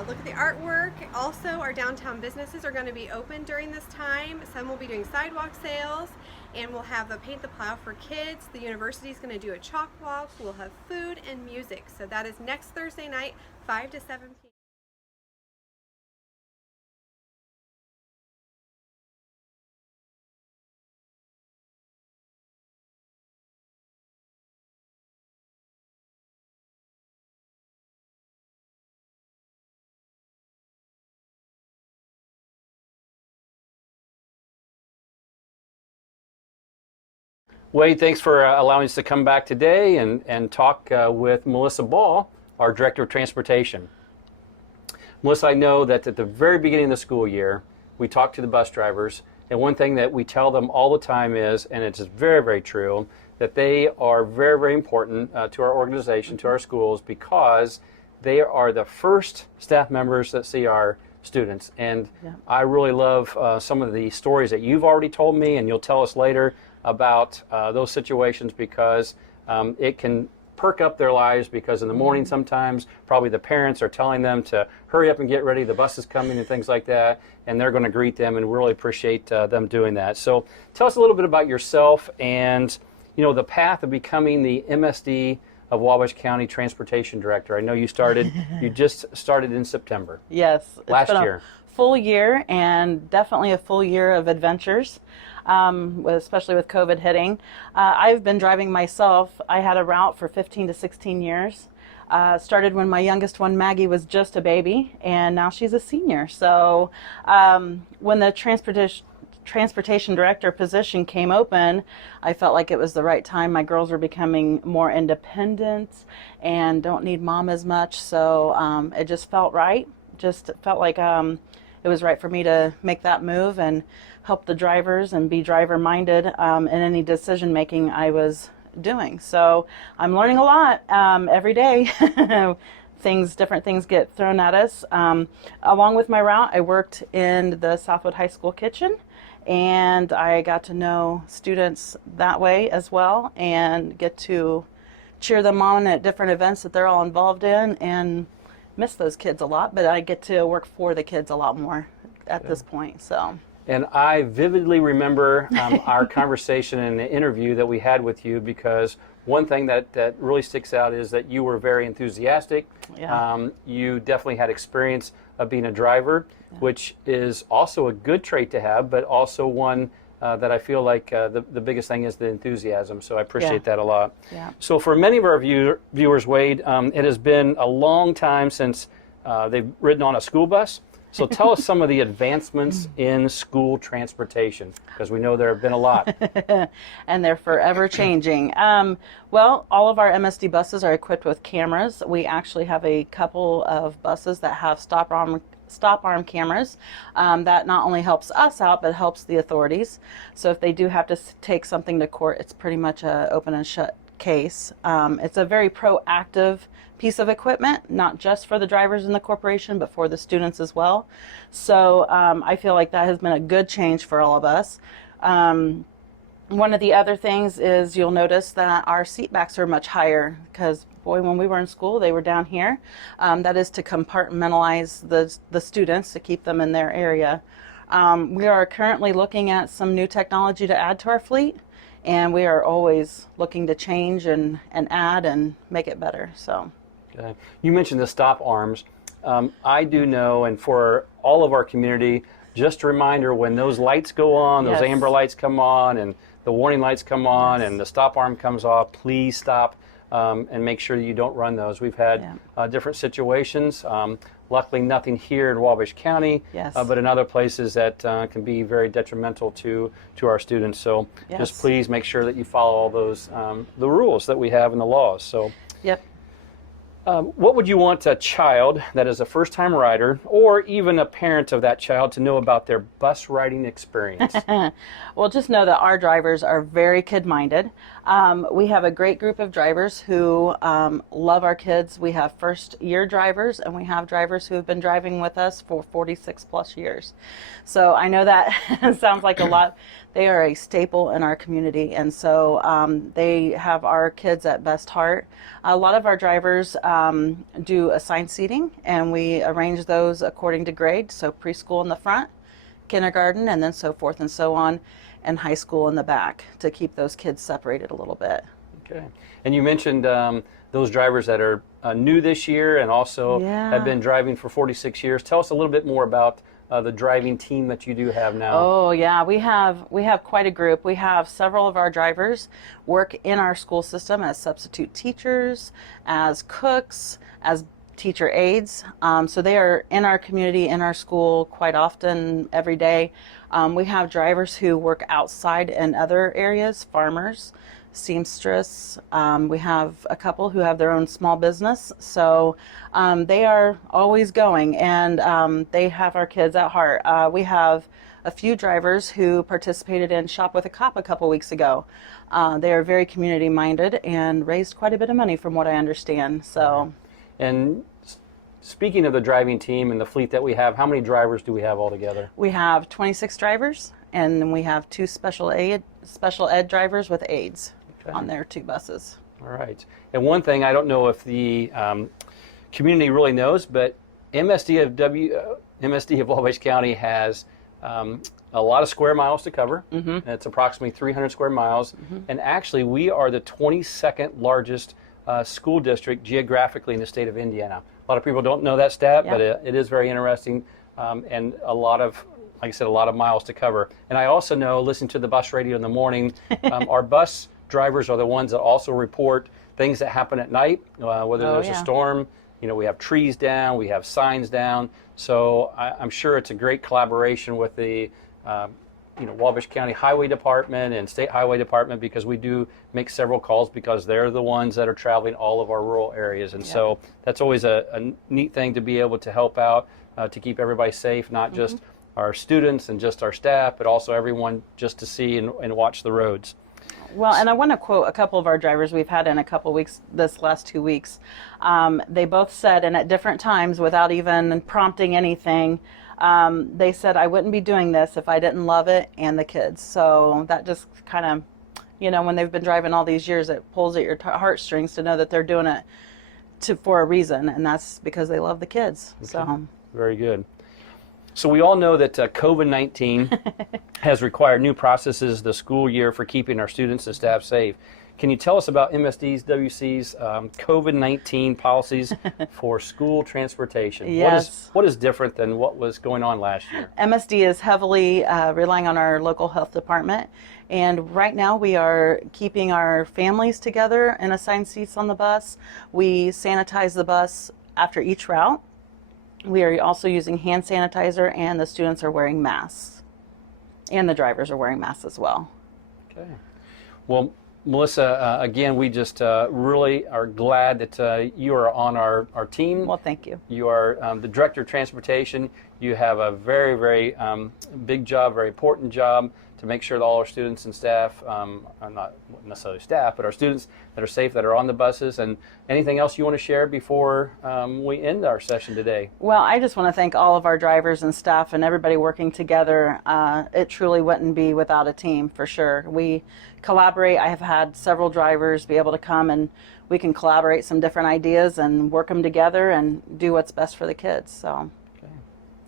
look at the artwork. Also, our downtown businesses are going to be open during this time. Some will be doing sidewalk sales, and we'll have a Paint the Plow for kids. The university is going to do a chalk walk. We'll have food and music. So that is next Thursday night, 5 to 7 p.m. Wade, thanks for allowing us to come back today and talk with Melissa Ball, our Director of Transportation. Melissa, I know that at the very beginning of the school year, we talk to the bus drivers, and one thing that we tell them all the time is, and it's very, very true, that they are very, very important to our organization, to our schools, because they are the first staff members that see our students. And I really love some of the stories that you've already told me, and you'll tell us later about those situations, because it can perk up their lives, because in the morning sometimes probably the parents are telling them to hurry up and get ready, the bus is coming and things like that, and they're going to greet them, and really appreciate them doing that. So tell us a little bit about yourself and the path of becoming the MSD of Wabash County Transportation Director. I know you just started in September. Yes, it's last been year. A full year, and definitely a full year of adventures. Especially with COVID hitting. I've been driving myself. I had a route for 15 to 16 years. Started when my youngest one, Maggie, was just a baby, and now she's a senior. So when the transportation director position came open, I felt like it was the right time. My girls were becoming more independent and don't need mom as much. So it just felt right. Just felt like it was right for me to make that move and help the drivers and be driver minded in any decision making I was doing. So I'm learning a lot every day. Different things get thrown at us. Along with my route, I worked in the Southwood High School kitchen, and I got to know students that way as well, and get to cheer them on at different events that they're all involved in, and miss those kids a lot, but I get to work for the kids a lot more at this point. So. And I vividly remember our conversation and the interview that we had with you, because one thing that really sticks out is that you were very enthusiastic. Yeah. You definitely had experience of being a driver, which is also a good trait to have, but also one that I feel like the biggest thing is the enthusiasm. So I appreciate that a lot. Yeah. So for many of our viewers, Wade, it has been a long time since they've ridden on a school bus. So tell us some of the advancements in school transportation, because we know there have been a lot. And they're forever changing. Well, all of our MSD buses are equipped with cameras. We actually have a couple of buses that have stop arm cameras that not only helps us out, but helps the authorities. So if they do have to take something to court, it's pretty much a open and shut case. It's a very proactive piece of equipment, not just for the drivers in the corporation, but for the students as well. So I feel like that has been a good change for all of us. One of the other things is you'll notice that our seat backs are much higher, because boy, when we were in school, they were down here. That is to compartmentalize the students, to keep them in their area. We are currently looking at some new technology to add to our fleet, and we are always looking to change and add and make it better. So. You mentioned the stop arms. I do know, and for all of our community, just a reminder, when those lights go on, those amber lights come on, and the warning lights come on, and the stop arm comes off, please stop and make sure that you don't run those. We've had different situations. Luckily, nothing here in Wabash County, but in other places that can be very detrimental to our students. So just please make sure that you follow all those the rules that we have in the laws. So. Yep. What would you want a child that is a first-time rider, or even a parent of that child, to know about their bus riding experience? Well, just know that our drivers are very kid-minded. We have a great group of drivers who love our kids. We have first-year drivers, and we have drivers who have been driving with us for 46 plus years. So I know that sounds like a lot. They are a staple in our community, and so they have our kids at best heart. A lot of our drivers do assigned seating, and we arrange those according to grade, so preschool in the front, kindergarten, and then so forth and so on, and high school in the back, to keep those kids separated a little bit. Okay. And you mentioned those drivers that are new this year and also have been driving for 46 years. Tell us a little bit more about the driving team that you do have now. Oh yeah, we have quite a group. We have several of our drivers work in our school system as substitute teachers, as cooks, as teacher aides. So they are in our community, in our school quite often, every day. We have drivers who work outside in other areas, farmers, seamstress. We have a couple who have their own small business. So they are always going, and they have our kids at heart. We have a few drivers who participated in Shop with a Cop a couple weeks ago. They are very community minded and raised quite a bit of money from what I understand. So. And speaking of the driving team and the fleet that we have, how many drivers do we have altogether? We have 26 drivers, and we have 2 special ed drivers with aides on their 2 buses. All right. And one thing, I don't know if the community really knows, but MSD of Wabash County has a lot of square miles to cover. Mm-hmm. It's approximately 300 square miles. Mm-hmm. And actually, we are the 22nd largest school district geographically in the state of Indiana. A lot of people don't know that stat, but it is very interesting, and a lot of, like I said, a lot of miles to cover. And I also know, listening to the bus radio in the morning, our bus drivers are the ones that also report things that happen at night, whether there's a storm. You know, we have trees down, we have signs down. So I'm sure it's a great collaboration with the Wabash County Highway Department and State Highway Department, because we do make several calls because they're the ones that are traveling all of our rural areas. And so that's always a neat thing to be able to help out, to keep everybody safe, not just our students and just our staff, but also everyone just to see and watch the roads. Well, and I want to quote a couple of our drivers we've had in a couple weeks, this last 2 weeks. They both said, and at different times without even prompting anything, they said, I wouldn't be doing this if I didn't love it and the kids. So that just kind of, when they've been driving all these years, it pulls at your heartstrings to know that they're doing it for a reason, and that's because they love the kids. Okay. So very good. So we all know that COVID-19 has required new processes this school year for keeping our students and staff safe. Can you tell us about MSDWC's COVID-19 policies for school transportation? Yes. What is different than what was going on last year? MSD is heavily relying on our local health department. And right now we are keeping our families together in assigned seats on the bus. We sanitize the bus after each route. We are also using hand sanitizer, and the students are wearing masks. And the drivers are wearing masks as well. Okay. Well, Melissa, again, we just really are glad that you are on our team. Well, thank you. You are the Director of Transportation. You have a very, very big job, very important job to make sure that all our students and staff, not necessarily staff, but our students that are safe, that are on the buses. And anything else you want to share before we end our session today? Well, I just want to thank all of our drivers and staff and everybody working together. It truly wouldn't be without a team, for sure. We collaborate. I have had several drivers be able to come, and we can collaborate some different ideas and work them together and do what's best for the kids. So.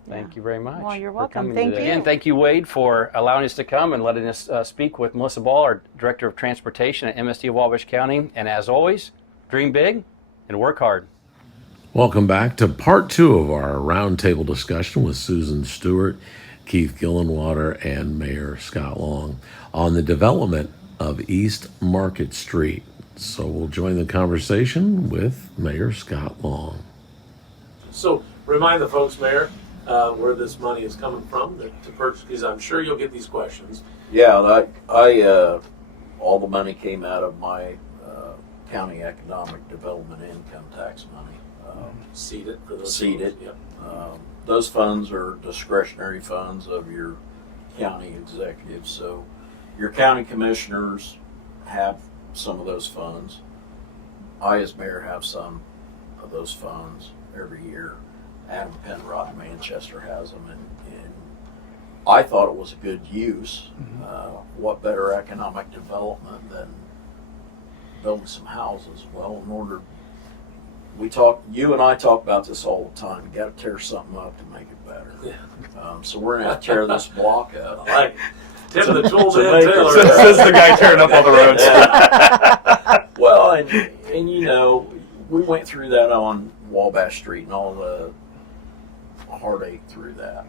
Thank you very much. Well, you're welcome. Thank you. Again, thank you, Wade, for allowing us to come and letting us speak with Melissa Ball, our Director of Transportation at MSD of Wabash County. And as always, dream big and work hard. Welcome back to part 2 of our roundtable discussion with Susan Stewart, Keith Gillenwater, and Mayor Scott Long on the development of East Market Street. So we'll join the conversation with Mayor Scott Long. So remind the folks, Mayor, where this money is coming from to purchase, because I'm sure you'll get these questions. Yeah, I all the money came out of my county economic development income tax money. Seeded for those. Seeded. Yep. Those funds are discretionary funds of your county executives. So your county commissioners have some of those funds. I, as mayor, have some of those funds every year. Adam Penrod, Manchester, has them, and I thought it was a good use. What better economic development than building some houses? Well, in order, you and I talk about this all the time. You got to tear something up to make it better. Yeah. So we're gonna have to tear this block up. Like Tim the Tool To Man make it- Taylor. Says the guy tearing up all the roads. Well, and you know, we went through that on Wabash Street and all the heartache through that.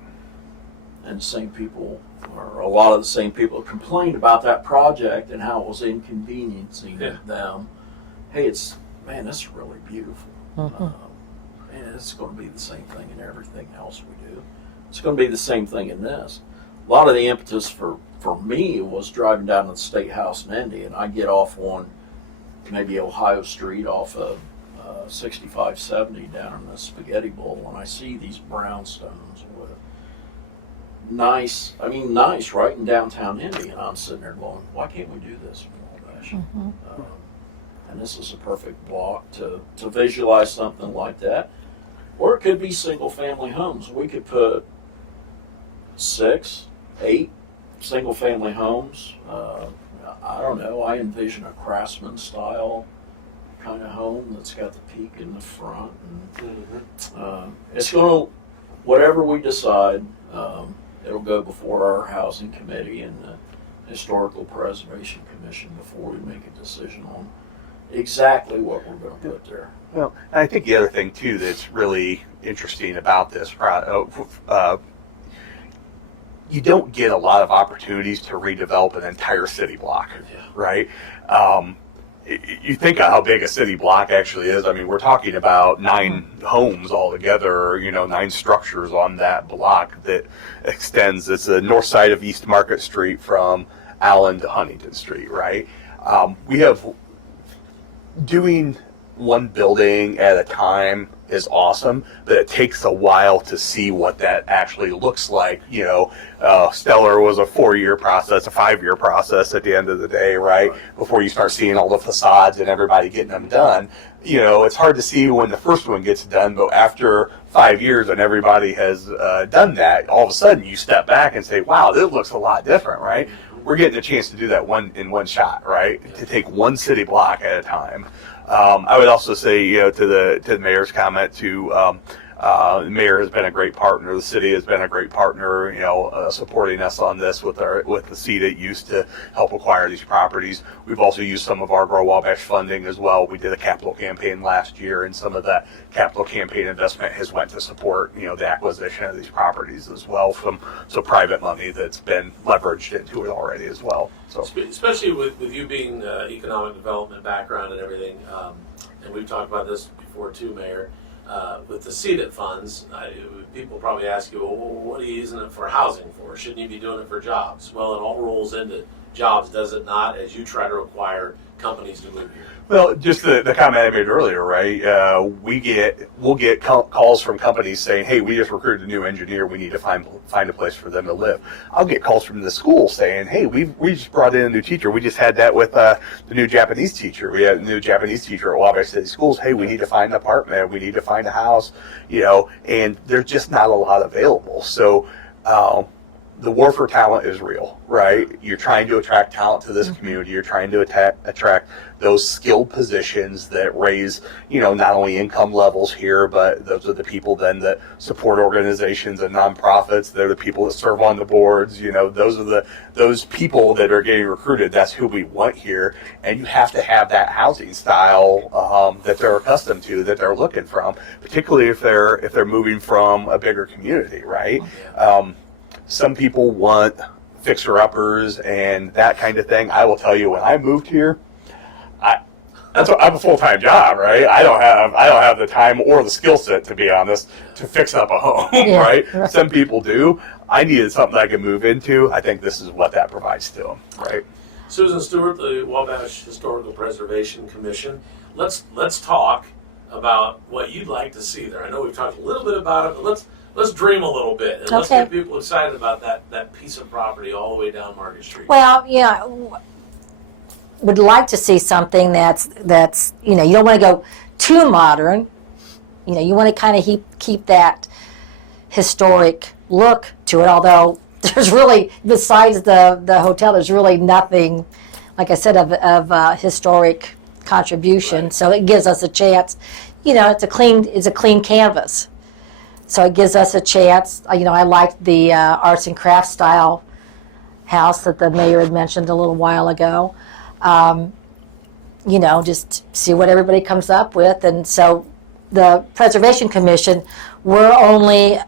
And the same people, or a lot of the same people, complained about that project and how it was inconveniencing them. Hey, this is really beautiful. And it's going to be the same thing in everything else we do. It's going to be the same thing in this. A lot of the impetus for me was driving down to the State House in Indy, and I get off on maybe Ohio Street off of 6570 down in the Spaghetti Bowl, and I see these brownstones with nice, right in downtown Indy, and I'm sitting there going, why can't we do this in Wabash? And this is a perfect block to visualize something like that. Or it could be single family homes. We could put 6, 8 single family homes. I don't know, I envision a craftsman style kind of home that's got the peak in the front. And, it's going to, whatever we decide, it'll go before our housing committee and the Historical Preservation Commission before we make a decision on exactly what we're going to put there. Well, I think the other thing too that's really interesting about this, you don't get a lot of opportunities to redevelop an entire city block, right? You think of how big a city block actually is. I mean, we're talking about 9 homes altogether, 9 structures on that block that extends. It's the north side of East Market Street from Allen to Huntington Street, right? We have doing one building at a time is awesome, but it takes a while to see what that actually looks like. Stellar was a 4-year process, a 5-year process at the end of the day, right? Before you start seeing all the facades and everybody getting them done. It's hard to see when the first one gets done, but after 5 years and everybody has done that, all of a sudden you step back and say, wow, this looks a lot different, right? We're getting a chance to do that in one shot, right? To take one city block at a time. I would also say, to the mayor's comment, the mayor has been a great partner. The city has been a great partner, supporting us on this with the seed it used to help acquire these properties. We've also used some of our Grow Wabash funding as well. We did a capital campaign last year, and some of that capital campaign investment has went to support, the acquisition of these properties as well from some private money that's been leveraged into it already as well. So, especially with you being economic development background and everything, and we've talked about this before too, Mayor. With the seeded funds, people probably ask you, well, what are you using it for housing for? Shouldn't you be doing it for jobs? Well, it all rolls into jobs, does it not, as you try to acquire companies to move here? Well, just the comment I made earlier, right? We'll get calls from companies saying, "Hey, we just recruited a new engineer. We need to find a place for them to live." I'll get calls from the school saying, "Hey, we just brought in a new teacher. We just had that with the new Japanese teacher. We had a new Japanese teacher at Wabash City Schools. Hey, we need to find an apartment. We need to find a house." And there's just not a lot available. So. The war for talent is real, right? You're trying to attract talent to this community. You're trying to attract those skilled positions that raise, not only income levels here, but those are the people then that support organizations and nonprofits. They're the people that serve on the boards. Those are those people that are getting recruited. That's who we want here. And you have to have that housing style that they're accustomed to, that they're looking from, particularly if they're moving from a bigger community, right? Some people want fixer-uppers and that kind of thing. I will tell you, when I moved here, I have a full-time job, right? I don't have the time or the skill set, to be honest, to fix up a home, right? Some people do. I needed something I could move into. I think this is what that provides to them, right? Susan Stewart, the Wabash Historical Preservation Commission. Let's talk about what you'd like to see there. I know we've talked a little bit about it, but let's dream a little bit and let's Okay. get people excited about that piece of property all the way down Market Street. Well, yeah, would like to see something that's you know, you don't want to go too modern. You know, you want to kind of keep that historic look to it. Although there's really, besides the hotel, there's really nothing, like I said, of historic contribution. Right. So it gives us a chance. You know, it's a clean canvas. So it gives us a chance. You know, I like the arts and crafts style house that the mayor had mentioned a little while ago. You know, just see what everybody comes up with. And so the Preservation Commission, we're only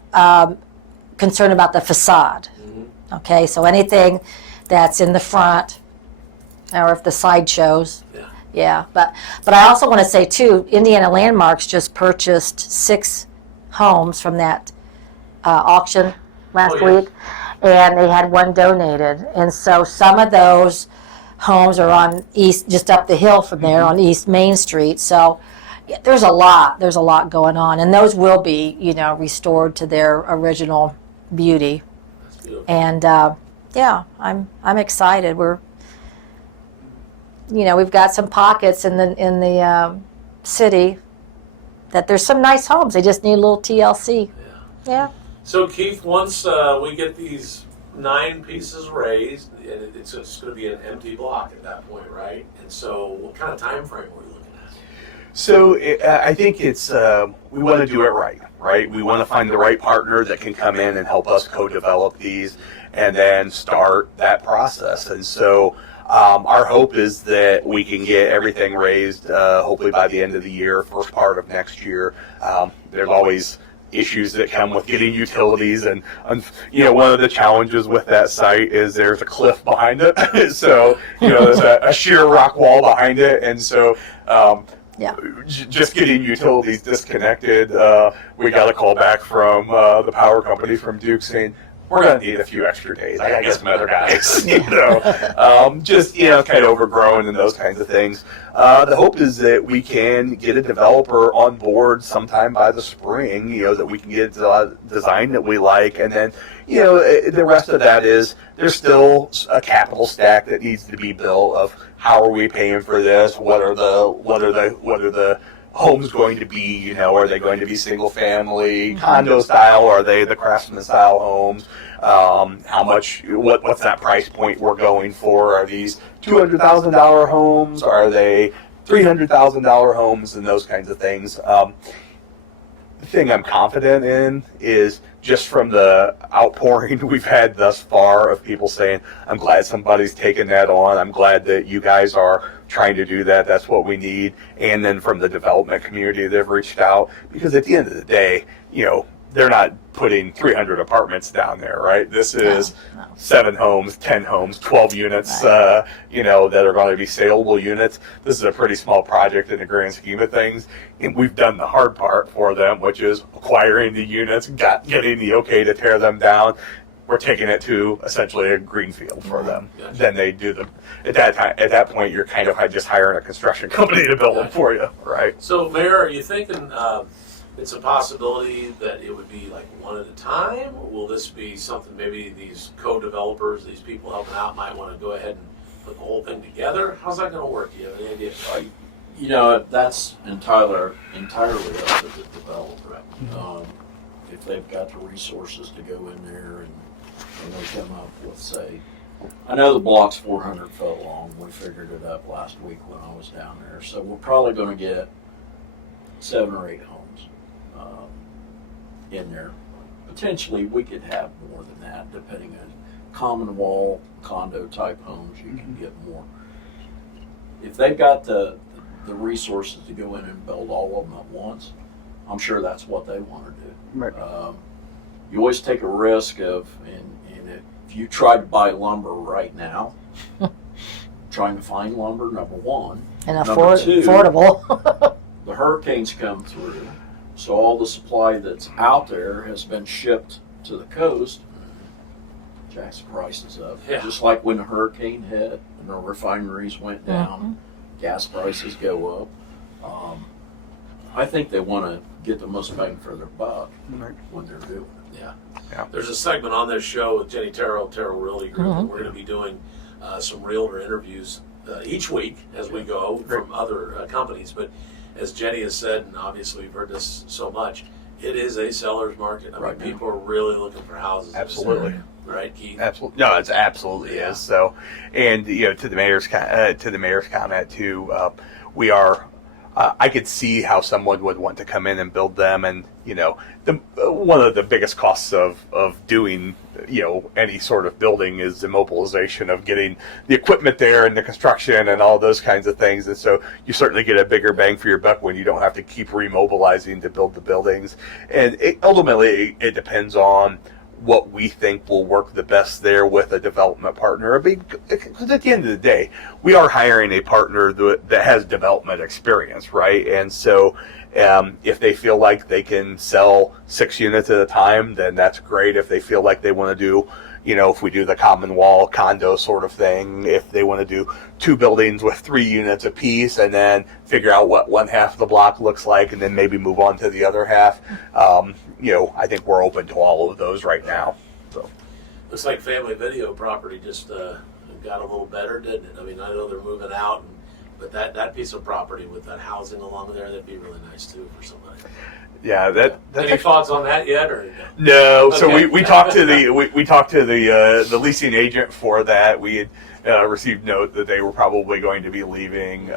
concerned about the facade. Mm-hmm. Okay, so anything that's in the front or if the side shows. Yeah. Yeah, but I also want to say too, Indiana Landmarks just purchased 6 homes from that auction last Oh, yes. week, and they had 1 donated. And so some of those homes are on just up the hill from there on East Main Street. So yeah, there's a lot going on, and those will be, you know, restored to their original beauty. That's beautiful. And yeah, I'm excited. We've got some pockets in the city that there's some nice homes. They just need a little TLC. Yeah. So Keith, once we get these 9 pieces raised, and it's just going to be an empty block at that point, right? And so, what kind of time frame are we looking at? So I think it's we want to do it right? We want to find the right partner that can come in and help us co-develop these, and then start that process. And so our hope is that we can get everything raised, hopefully by the end of the year, first part of next year. There's always issues that come with getting utilities, and one of the challenges with that site is there's a cliff behind it. So there's a sheer rock wall behind it, and so Yeah. just getting utilities disconnected, we got a call back from the power company from Duke saying, we're going to need a few extra days. I got to get some other guys, just kind of overgrown and those kinds of things. The hope is that we can get a developer on board sometime by the spring, that we can get a design that we like, and then the rest of that is there's still a capital stack that needs to be built of how are we paying for this, what are the homes going to be, are they going to be single family, condo style, or are they the craftsman style homes? How much, what's that price point we're going for? Are these $200,000 homes? Are they $300,000 homes, and those kinds of things? The thing I'm confident in is just from the outpouring we've had thus far of people saying, I'm glad somebody's taken that on. I'm glad that you guys are trying to do that. That's what we need. And then from the development community, they've reached out, because at the end of the day, they're not putting 300 apartments down there, right? This is 7 homes, 10 homes, 12 units, that are going to be saleable units. This is a pretty small project in the grand scheme of things. And we've done the hard part for them, which is acquiring the units, getting the okay to tear them down. We're taking it to essentially a greenfield for them. Gotcha. Then they do at that point, you're kind of just hiring a construction company to build them for you, right? So, Mayor, are you thinking it's a possibility that it would be like one at a time? Or will this be something maybe these co-developers, these people helping out, might want to go ahead and put the whole thing together? How's that going to work? Do you have any idea? That's entirely up to the developer. If they've got the resources to go in there and they come up with, say, I know the block's 400 foot long. We figured it up last week when I was down there. So we're probably going to get 7 or 8 homes in there. Potentially, we could have more than that, depending on common wall condo type homes. You can get more. If they've got the resources to go in and build all of them at once, I'm sure that's what they want to do. Right. You always take a risk of, and if you try to buy lumber right now, trying to find lumber, number one. And Number two, affordable. the hurricanes come through, so all the supply that's out there has been shipped to the coast. jacks the prices up. Yeah. Just like when the hurricane hit and the refineries went down, gas prices go up. I think they want to get the most bang for their buck when they're doing it. Yeah. There's a segment on this show with Jenny Terrell Realty Group, and we're going to be doing some realtor interviews each week as we go from other companies. But as Jenny has said, and obviously we've heard this so much, it is a seller's market. I mean, people are really looking for houses. Absolutely. In this area, right, Keith? Absolutely. No, it's absolutely is. So, and to the mayor's comment too, we are. I could see how someone would want to come in and build them, and one of the biggest costs of doing any sort of building is the mobilization of getting the equipment there and the construction and all those kinds of things. And so you certainly get a bigger bang for your buck when you don't have to keep remobilizing to build the buildings. And ultimately, it depends on what we think will work the best there with a development partner. Because at the end of the day, we are hiring a partner that has development experience, right? And so if they feel like they can sell 6 units at a time, then that's great. If they feel like they want to do, if we do the common wall condo sort of thing, if they want to do 2 buildings with 3 units apiece and then figure out what one half of the block looks like and then maybe move on to the other half, I think we're open to all of those right now. So Looks like Family Video property just got a little better, didn't it? I mean, I know they're moving out, but that piece of property with that housing along there, that'd be really nice too for somebody. Yeah, that's any thoughts on that yet, or no? Okay. So we talked to the leasing agent for that. We had received note that they were probably going to be leaving.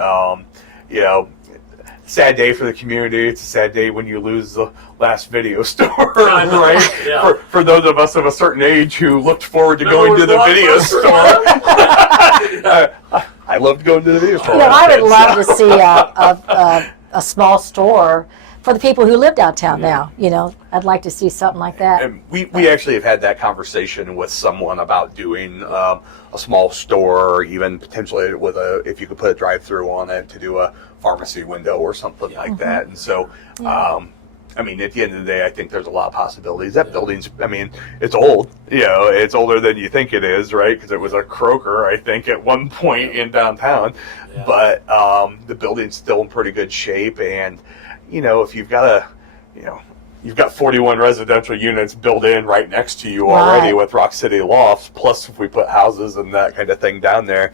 Sad day for the community. It's a sad day when you lose the last video store, right? Yeah. For those of us of a certain age who looked forward to going to the video store. I loved going to the video store. I would love to see a small store for the people who live downtown now. I'd like to see something like that. And we actually have had that conversation with someone about doing a small store, or even potentially if you could put a drive-through on it to do a pharmacy window or something like that. And so, at the end of the day, I think there's a lot of possibilities. That building's, it's old. It's older than you think it is, right? Because it was a Kroger, I think, at one point in downtown. Yeah. But the building's still in pretty good shape. And, if you've got you've got 41 residential units built in right next to you already with Rock City Lofts, plus if we put houses and that kind of thing down there,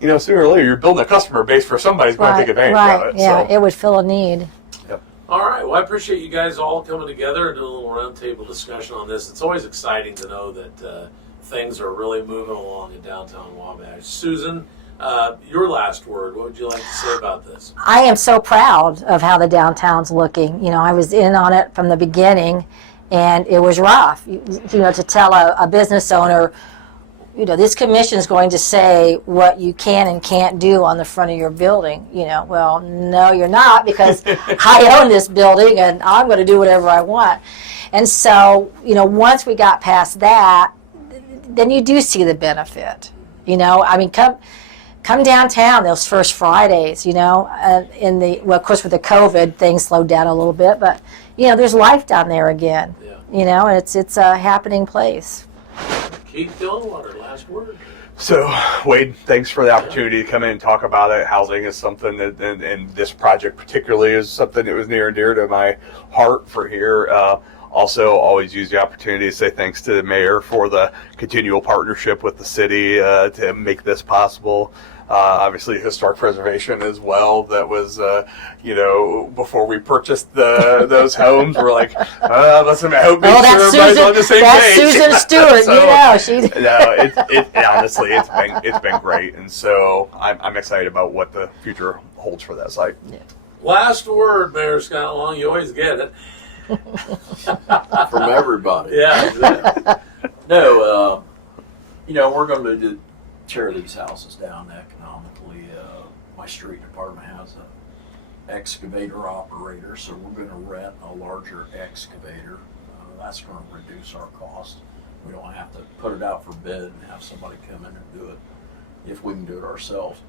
sooner or later you're building a customer base for somebody's going to take advantage of it. Yeah, it would fill a need. Yep. All right. Well, I appreciate you guys all coming together and doing a little roundtable discussion on this. It's always exciting to know that things are really moving along in downtown Wabash. Susan, your last word. What would you like to say about this? I am so proud of how the downtown's looking. I was in on it from the beginning, and it was rough. To tell a business owner, this commission is going to say what you can and can't do on the front of your building. Well, no, you're not, because I own this building and I'm going to do whatever I want. And so, once we got past that, then you do see the benefit. Come downtown those first Fridays, of course with the COVID, things slowed down a little bit, but, there's life down there again. Yeah. It's a happening place. Keith Dillwater, last word. So, Wade, thanks for the opportunity to come in and talk about it. Housing is something that, and this project particularly is something that was near and dear to my heart for here. Also, always use the opportunity to say thanks to the mayor for the continual partnership with the city to make this possible. Obviously, historic preservation as well. That was, before we purchased those homes, we're like, let's hope everybody's on the same page. Susan Stewart, honestly, it's been great, and so I'm excited about what the future holds for that site. Yeah. Last word, Mayor Scott Long. You always get it. From everybody. Yeah, exactly. No, we're going to tear these houses down economically. My street department has an excavator operator, so we're going to rent a larger excavator. That's going to reduce our cost. We don't have to put it out for bid and have somebody come in and do it if we can do it ourselves.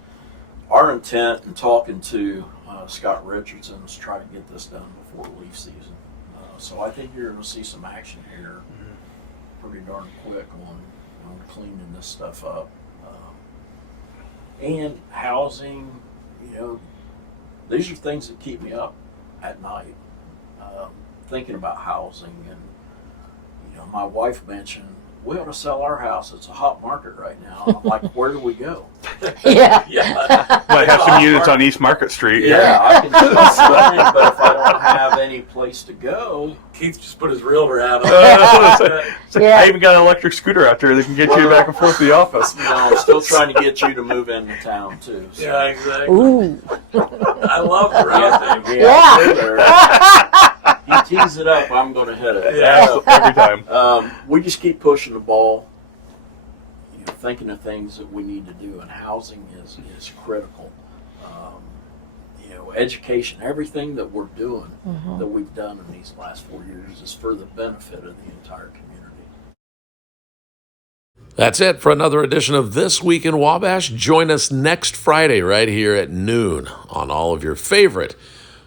Our intent in talking to Scott Richardson is try to get this done before leaf season. So I think you're going to see some action here pretty darn quick on on cleaning this stuff up. And housing, these are things that keep me up at night, thinking about housing. And my wife mentioned we ought to sell our house. It's a hot market right now. I'm like, where do we go? Yeah. Might have some units on East Market Street. Yeah, I can still sign, but if I don't have any place to go, Keith just put his realtor hat on. I even got an electric scooter out there that can get you back and forth to the office. I'm still trying to get you to move into town too. So. Yeah, exactly. Ooh. I love the round thing. You tease it up, I'm going to hit it. Yeah, every time. We just keep pushing the ball, thinking of things that we need to do, and housing is critical. Education, everything that we're doing, that we've done in these last 4 years is for the benefit of the entire community. That's it for another edition of This Week in Wabash. Join us next Friday right here at noon on all of your favorite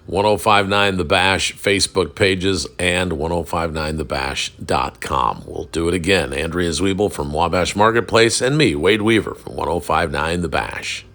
1059 The Bash Facebook pages and 1059thebash.com. We'll do it again. Andrea Zwiebel from Wabash Marketplace and me, Wade Weaver from 1059 The Bash.